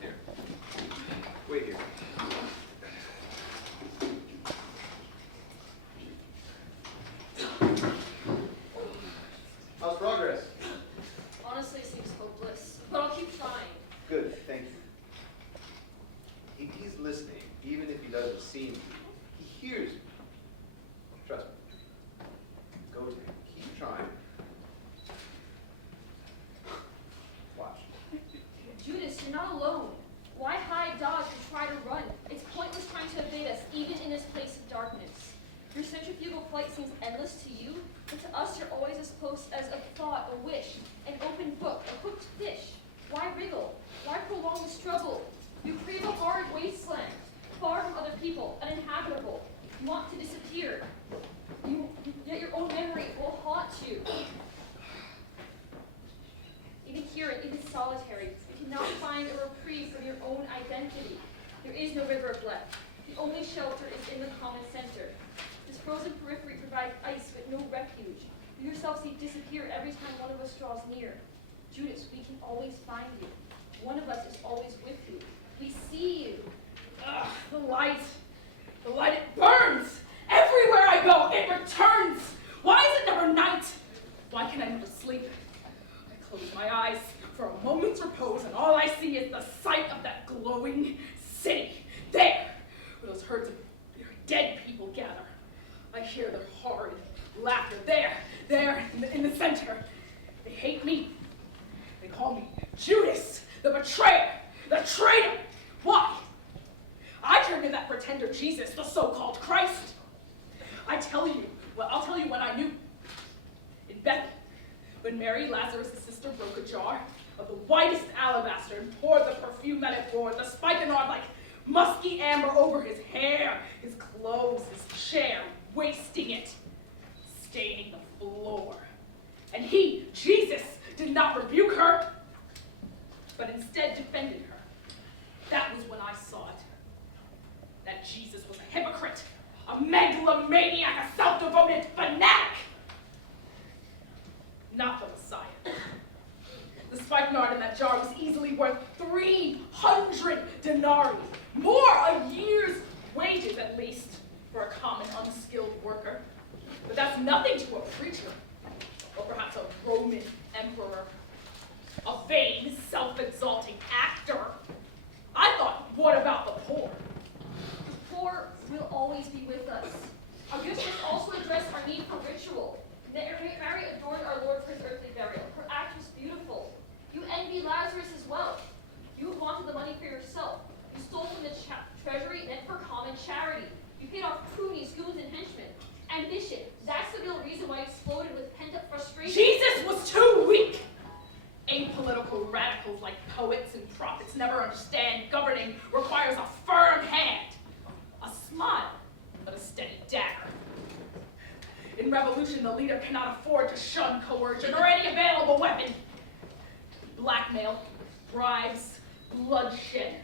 Here. Wait here. How's progress? Honestly, it seems hopeless, but I'll keep trying. Good, thank you. He's listening, even if he doesn't see me. He hears me. Trust me. Go to him. Keep trying. Watch. Judas, you're not alone. Why hide, dodge, or try to run? It's pointless trying to evade us, even in this place of darkness. Your centrifugal flight seems endless to you, but to us you're always as close as a thought, a wish, an open book, a hooked fish. Why wriggle? Why prolong the struggle? You crave a hard wasteland, far from other people, uninhabitable. You want to disappear. Yet your own memory will haunt you. Even here, even solitary, you cannot find a reprieve from your own identity. There is no river of blood. The only shelter is in the common center. This frozen periphery provides ice but no refuge. You yourself see disappear every time one of us draws near. Judas, we can always find you. One of us is always with you. We see you. Ugh, the light, it burns! Everywhere I go, it returns! Why is it never night? Why can I never sleep? I close my eyes for a moment's repose, and all I see is the sight of that glowing city. There, where those herds of dead people gather. I hear their horrid laughter. There, in the center. They hate me. They call me Judas, the betrayer, the traitor. Why? I turned to that pretender Jesus, the so-called Christ. I'll tell you when I knew. In Bethany, when Mary, Lazarus' sister, broke a jar of the whitest alabaster and poured the perfume that it bore, the spikenard like musky amber over his hair, his clothes, his chair, wasting it, staining the floor. And he, Jesus, did not rebuke her, but instead defended her. That was when I saw it. That Jesus was a hypocrite, a megalomaniac, a self-devoted fanatic. Not the Messiah. The spikenard in that jar was easily worth 300 denarii, more a year's wages at least for a common unskilled worker. But that's nothing to a preacher, or perhaps a Roman emperor, a vain, self-exalting actor. I thought, what about the poor? The poor will always be with us. Our gifts must also address our need for ritual. Mary adored our Lord for his earthly burial. Her act was beautiful. You envy Lazarus' wealth. You wanted the money for yourself. You stole from the treasury meant for common charity. You paid off cronies, goons, and henchmen. Ambition, that's the real reason why you exploded with pent-up frustration. Jesus was too weak, apolitical. political radicals like poets and prophets never understand governing requires a firm hand, a smile, but a steady dagger. In revolution, the leader cannot afford to shun coercion or any available weapon. Blackmail, bribes, bloodshed.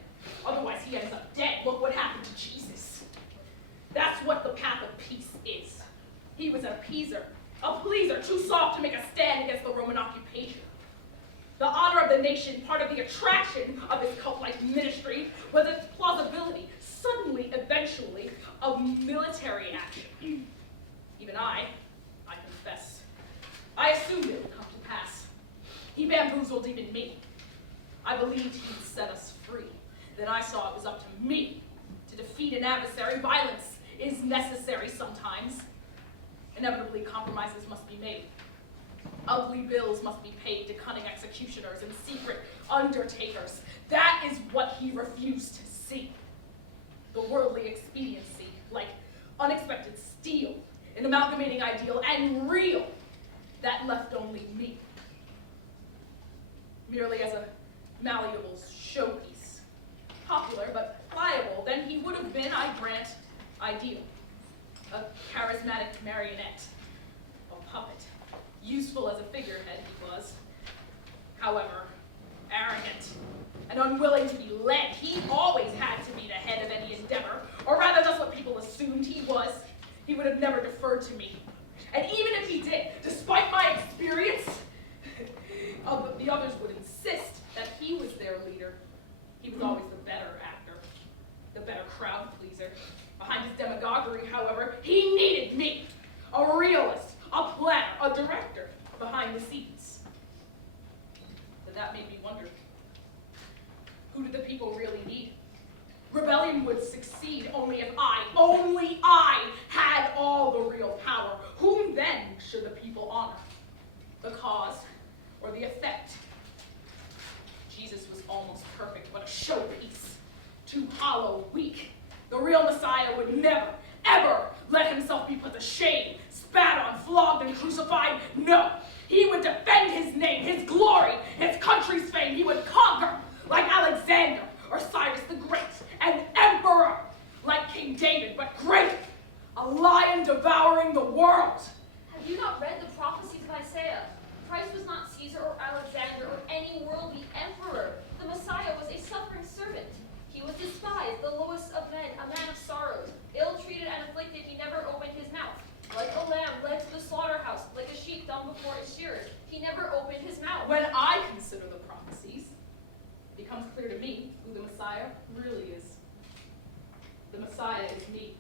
Otherwise, he ends up dead. Look what happened to Jesus. That's what the path of peace is. He was an appeaser, a pleaser, too soft to make a stand against the Roman occupation. The honor of the nation, part of the attraction of his cult-like ministry, was its plausibility, suddenly, eventually, of military action. Even I confess, I assumed it would come to pass. He bamboozled even me. I believed he'd set us free. Then I saw it was up to me to defeat an adversary. Violence is necessary sometimes. Inevitably, compromises must be made. Ugly bills must be paid to cunning executioners and secret undertakers. That is what he refused to see. The worldly expediency, like unexpected steel, an amalgamating ideal and real, that left only me. Merely as a malleable showpiece. Popular but pliable, then he would have been, I grant, ideal. A charismatic marionette, a puppet. Useful as a figurehead he was. However, arrogant and unwilling to be led. He always had to be the head of any endeavor, or rather that's what people assumed he was. He would have never deferred to me. And even if he did, despite my experience, the others would insist that he was their leader. He was always the better actor, the better crowd pleaser. Behind his demagoguery, however, he needed me, a realist, a planner, a director, behind the scenes. But that made me wonder, who did the people really need? Rebellion would succeed only if only I, had all the real power. Whom then should the people honor? The cause or the effect? Jesus was almost perfect, but a showpiece. Too hollow, weak. The real Messiah would never, ever let himself be put to shame, spat on, flogged, and crucified. No, he would defend his name, his glory, his country's fame. He would conquer like Alexander or Cyrus the Great, an emperor like King David, but greater, a lion devouring the world. Have you not read the prophecies of Isaiah? Christ was not Caesar or Alexander or any worldly emperor. The Messiah was a suffering servant. He was despised, the lowest of men, a man of sorrows. Ill-treated and afflicted, he never opened his mouth. Like a lamb led to the slaughterhouse, like a sheep dumb before its shearers, he never opened his mouth. When I consider the prophecies, it becomes clear to me who the Messiah really is. The Messiah is me.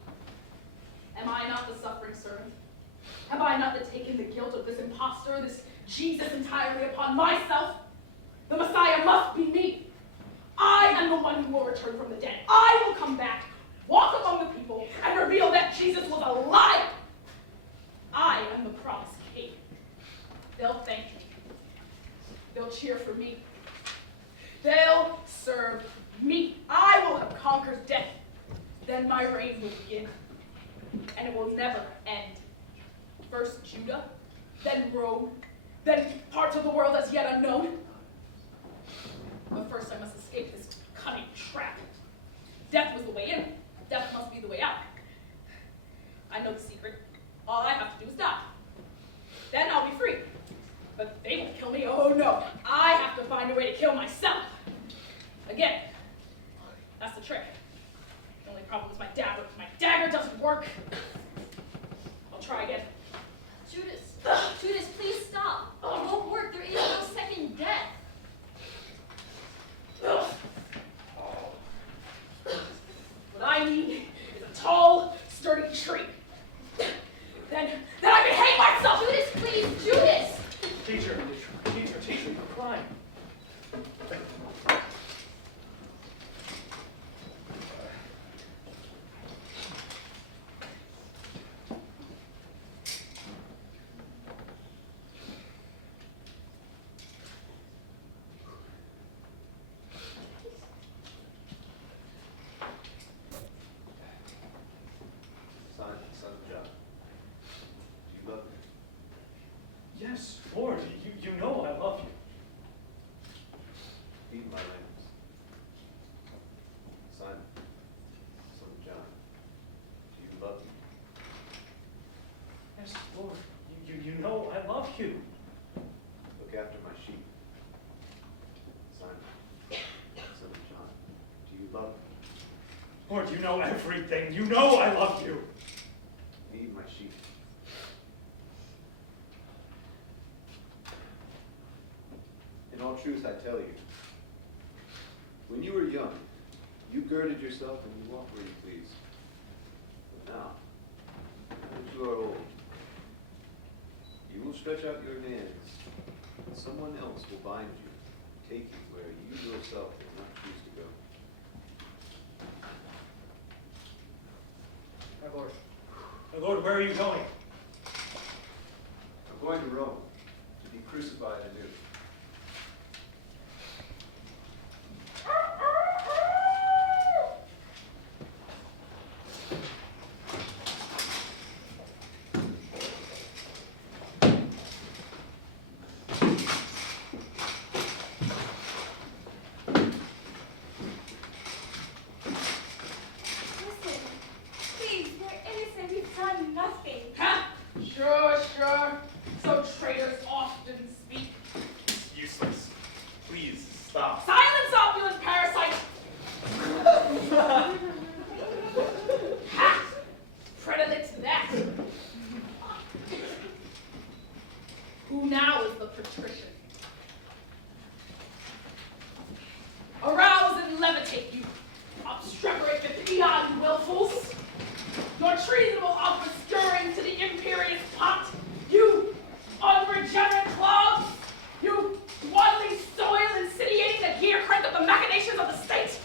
Am I not the suffering servant? Have I not taken the guilt of this impostor, this Jesus entirely upon myself? The Messiah must be me. I am the one who will return from the dead. I will come back, walk among the people, and reveal that Jesus was a liar. I am the promised king. They'll thank me. They'll cheer for me. They'll serve me. I will have conquered death. Then my reign will begin, and it will never end. First Judah, then Rome, then parts of the world as yet unknown. But first I must escape this cunning trap. Death was the way in. Death must be the way out. I know the secret. All I have to do is die. Then I'll be free. But they won't kill me. Oh no. I have to find a way to kill myself. Again. That's the trick. The only problem is my dagger. My dagger doesn't work. I'll try again. Judas, please stop. It won't work. There is no second death. What I need is a tall, sturdy tree. Then I can hang myself! Judas, please, Judas! Teacher, you're crying. Feed my lambs. Simon, son of John, do you love me? Yes, Lord, you know I love you. Look after my sheep. Simon, son of John, do you love me? Lord, you know everything. You know I love you. Feed my sheep. In all truth, I tell you, when you were young, you girded yourself and you walked where you pleased. But now that you are old, you will stretch out your hands, and someone else will bind you, take you where you yourself will not choose to go. My Lord, where are you going? I'm going to Rome to be crucified anew. Listen, please, we're innocent. We've done nothing. Huh? Sure, sure. So traitors often speak. It's useless. Please, stop. Silence, opulent parasite! Ha! Predilate that. Who now is the patrician? Arouse and levitate, you obstreperate the peon willfuls. Your treasonable obscuring to the imperious pot, you unregenerate clogs, you wantonly soil insidiating the gear crank of the machinations of the state.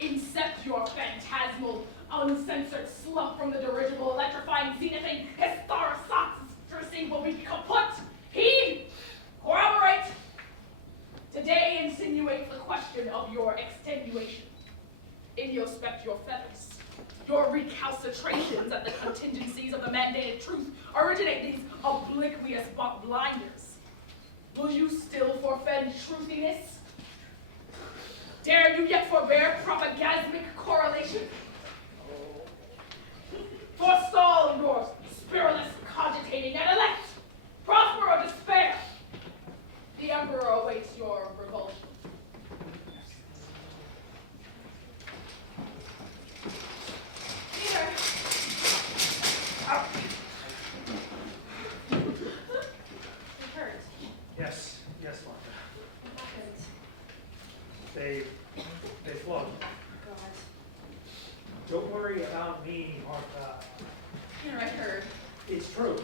Incept your phantasmal, uncensored slough from the dirigible, electrifying zenithing hysterosoxtricing will be kaput. Heed, corroborate. Today insinuates the question of your extenuation. Introspect your feathers. Your recalcitrations at the contingencies of the mandated truth originate these obliquous blinders. Will you still forfend truthiness? Dare you yet forbear propagasmic correlation? Forestall your spiritless cogitating and elect, prosper or despair. The emperor awaits your revulsion. Peter, you hurt. Yes, Martha. What happened? They flogged me. God. Don't worry about me, Martha. Peter, I heard. It's true.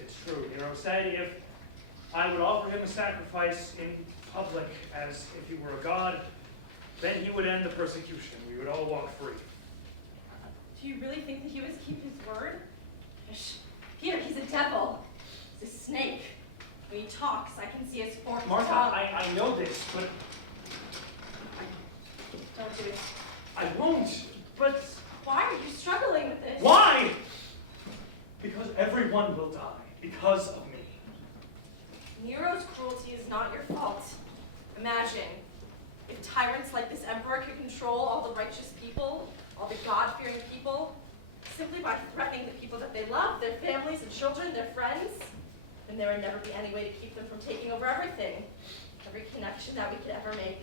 It's true. Nero said if I would offer him a sacrifice in public as if he were a god, then he would end the persecution. We would all walk free. Do you really think that he would keep his word? Shh. Peter, he's a devil. He's a snake. When he talks, I can see his forked Martha, tongue. I know this, but Don't do it. I won't. But Why are you struggling with this? why? Because everyone will die because of me. Nero's cruelty is not your fault. Imagine if tyrants like this emperor could control all the righteous people, all the God-fearing people, simply by threatening the people that they love, their families and children, their friends, then there would never be any way to keep them from taking over everything, every connection that we could ever make.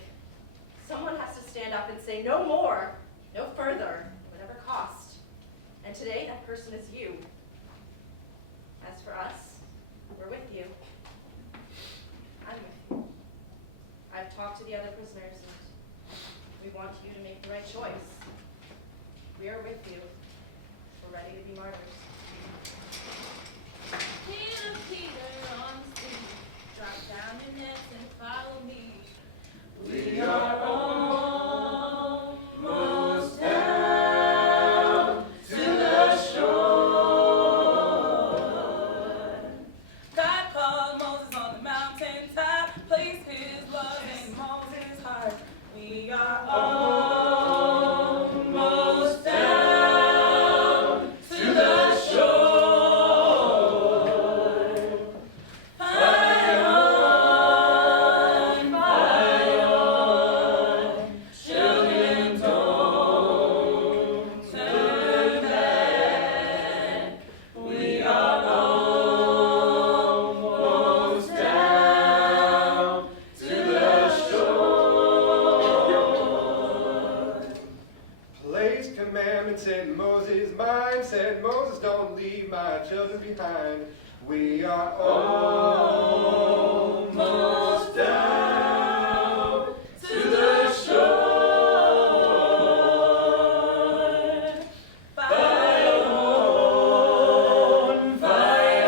Someone has to stand up and say, no more, no further, whatever cost. And today, that person is you. As for us, we're with you. I'm with you. I've talked to the other prisoners, and we want you to make the right choice. We are with you. We're ready to be martyrs. Peter, Peter, on the street, drop down your nets and follow me. We are almost down to the shore. God called Moses on the mountaintop, placed his love in Moses' heart. We are Almost down to the shore. don't leave my children behind. We are almost down to the shore. Fight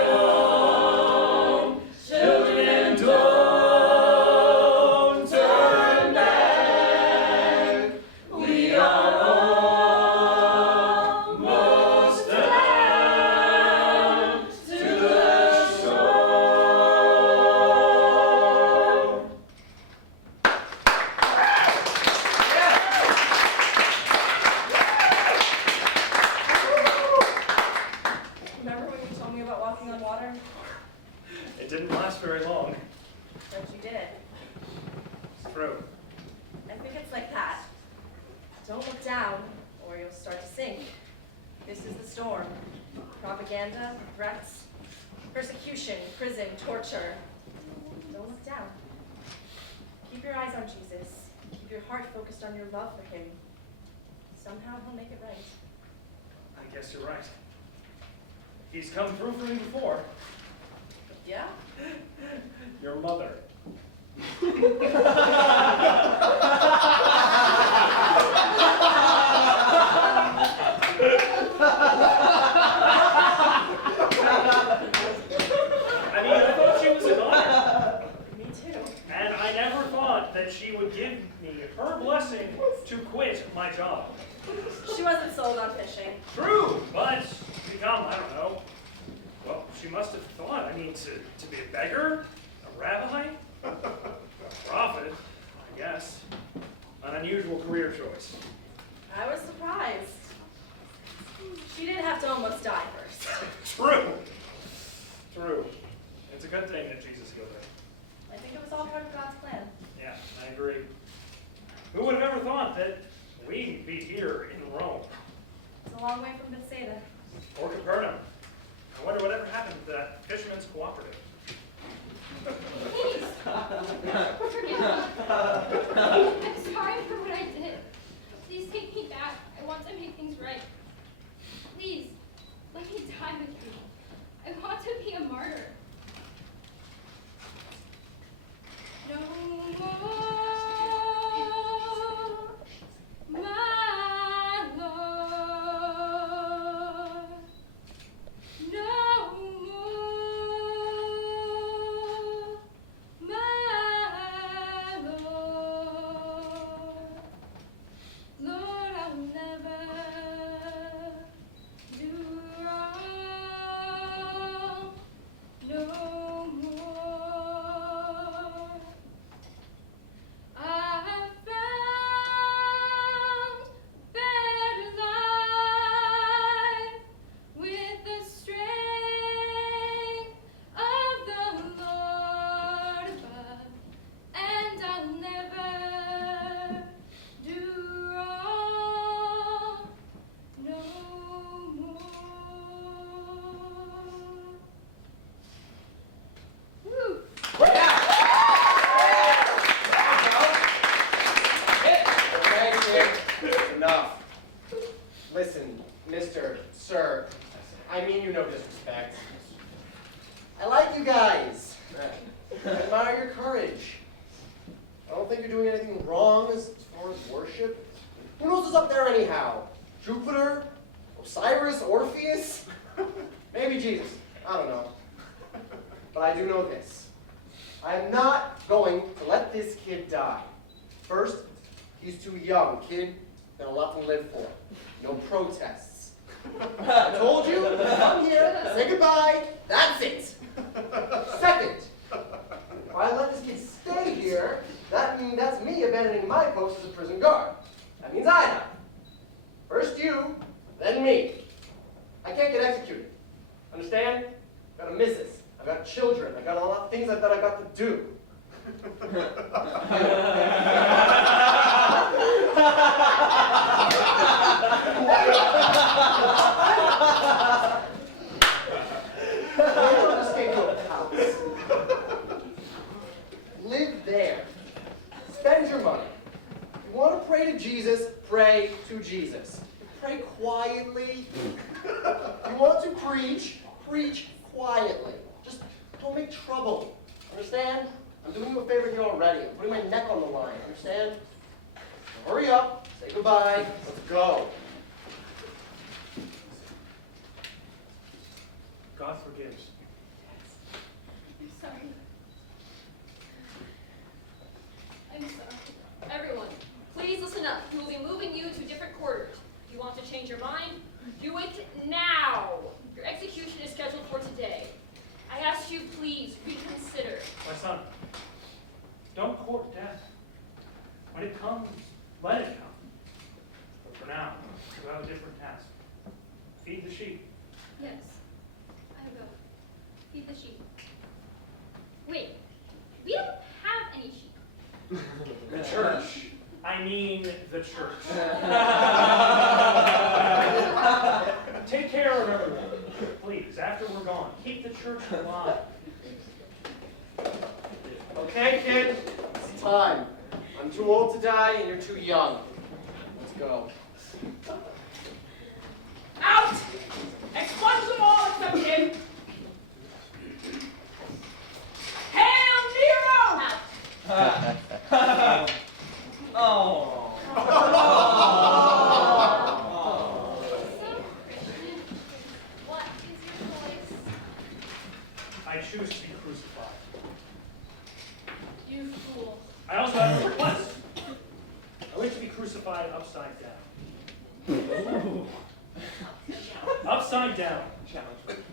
on, children, don't turn back. We are almost down to the shore. Remember when you told me about walking on water? It didn't last very long. But you did. It's true. I think it's like that. Don't look down, or you'll start to sink. This is the storm. Propaganda, threats, persecution, prison, torture. Don't look down. Keep your eyes on Jesus. Keep your heart focused on your love for him. Somehow he'll make it right. I guess you're right. He's come through for me before. Yeah? Your mother. I mean, I thought she was an honor. Me too. And I never thought that she would give me her blessing to quit my job. She wasn't sold on fishing. True, but become, I don't know. Well, she must have thought, I mean, to be a beggar, a rabbi, a prophet, I guess. An unusual career choice. I was surprised. She did have to almost die first. True. True. It's a good thing that Jesus healed her. I think it was all part of God's plan. Yeah, I agree. Who would have ever thought that we'd be here in Rome? It's a long way from Bethsaida. Or Capernaum. I wonder whatever happened to that fisherman's cooperative. Please, forgive me. I'm sorry for what I did. Please take me back. I want to make things right. Please, let me die with you. I want to be a martyr. No more, my Lord. No more, my Lord. Lord, I'll never do wrong no more. I've found better life with the strength of the Lord above, and I'll never do wrong no more. Woo! Okay, kid. Enough. Listen, Mr. Sir, I mean you no disrespect. I like you guys. I admire your courage. I don't think you're doing anything wrong as far as worship. Who knows what's up there anyhow? Jupiter? Osiris? Orpheus? Maybe Jesus. I don't know. But I do know this. I am not going to let this kid die. First, he's too young. Kid, got a lot to live for. No protests. I told you, come here, say goodbye, that's it. Second, if I let this kid stay here, that's me abandoning my post as a prison guard. That means I die. First you, then me. I can't get executed. Understand? I've got a missus. I've got children. I've got a lot of things that I've got to do. Live there. Spend your money. You want to pray to Jesus, pray to Jesus. Pray quietly. You want to go. Understand? I'm doing you a favor here already. I'm putting my neck on the line. Understand? So hurry up. Say goodbye. Let's go. God forgives. I'm sorry. I'm sorry. Everyone, please listen up. We will be moving you to different quarters. If you want to change your mind, do it now. Your execution is scheduled for today. I ask you, please reconsider. My son, don't court death. When it comes, let it come. But for now, you have a different task. Feed the sheep. Yes, I will. Feed the sheep. Wait, we don't have any sheep. The church. I mean the church. Take care of everyone. Please, after we're gone, keep the church alive. Okay, kid? It's time. I'm too old to die, and you're too young. Let's go. Out! Expunge them all except him. Hail Nero! Out. Oh. So, Christian, what is your choice? I choose to be crucified. You fool. I also have a request. I wish to be crucified upside down. Upside down.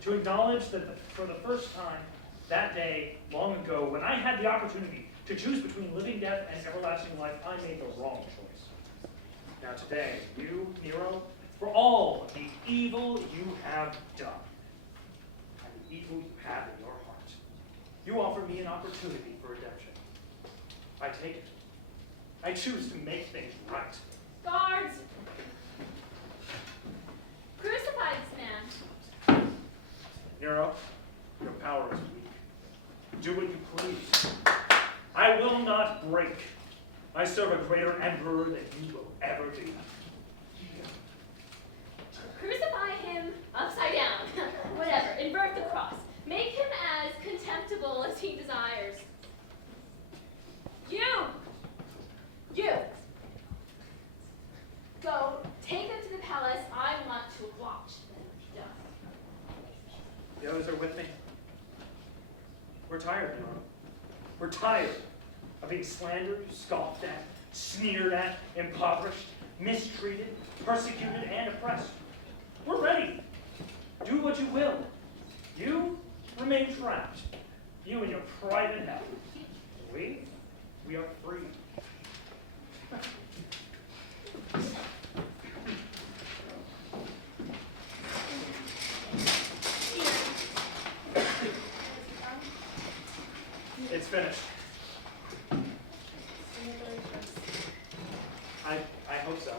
To acknowledge that for the first time, that day, long ago, when I had the opportunity to choose between living death and everlasting life, I made the wrong choice. Now today, you, Nero, for all the evil you have done, and the evil you have in your heart, you offer me an opportunity for redemption. I take it. I choose to make things right. Guards! Crucify this man. Nero, your power is weak. Do what you please. I will not break. I serve a greater emperor than you will ever be. Crucify him upside down. Whatever. Invert the cross. Make him as contemptible as he desires. You! Go, take him to the palace. I want to watch them done. The others are with me. We're tired, Nero. We're tired of being slandered, scoffed at, sneered at, impoverished, mistreated, persecuted, and oppressed. We're ready. Do what you will. You remain trapped. You in your private hell. We are free. It's finished. I hope so.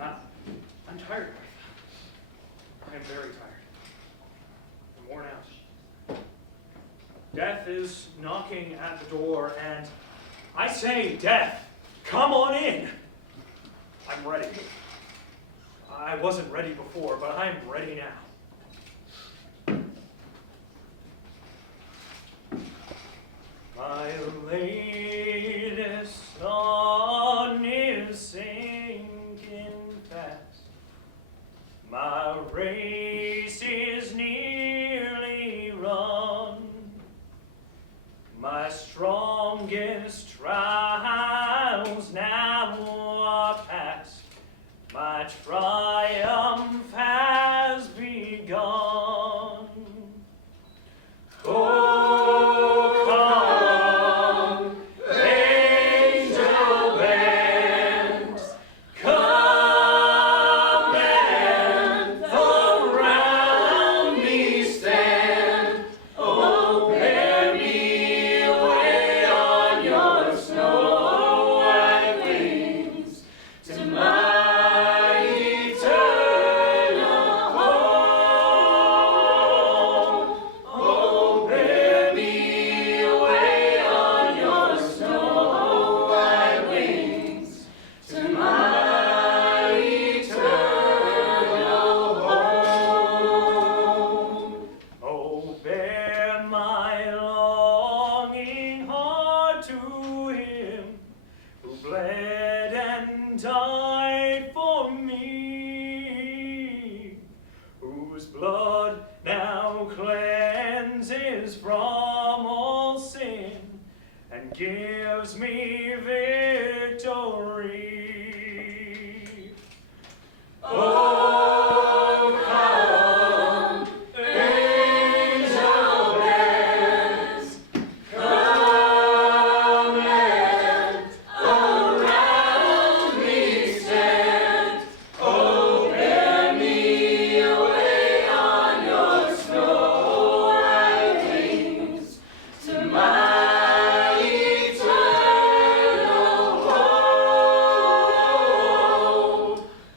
I'm tired. I'm very tired. I'm worn out. Death is knocking at the door, and I say, Death, come on in. I'm ready. I wasn't ready before, but I'm ready now. My latest sun is sinking fast. My race is nearly run. My strongest trials now are past. My triumph has begun. Oh, come, angel bands, come and around me stand. Oh, bear me away on your snow white wings to my eternal cleanses from all sin and gives me victory. Oh, come, angel bells, come and around me stand. Oh, bear me away on your snow white wings to my eternal home.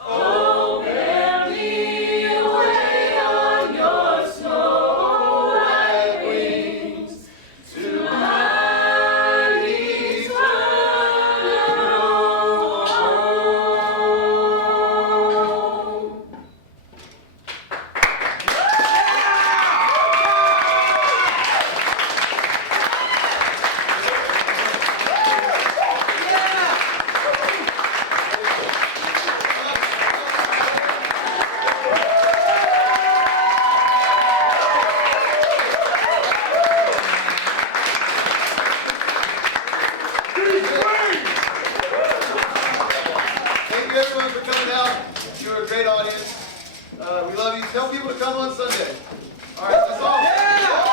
Oh, bear me away on your snow white wings to my eternal home. Thank you everyone for coming out. You're a great audience. We love you. Tell people to come on Sunday. All right, that's all.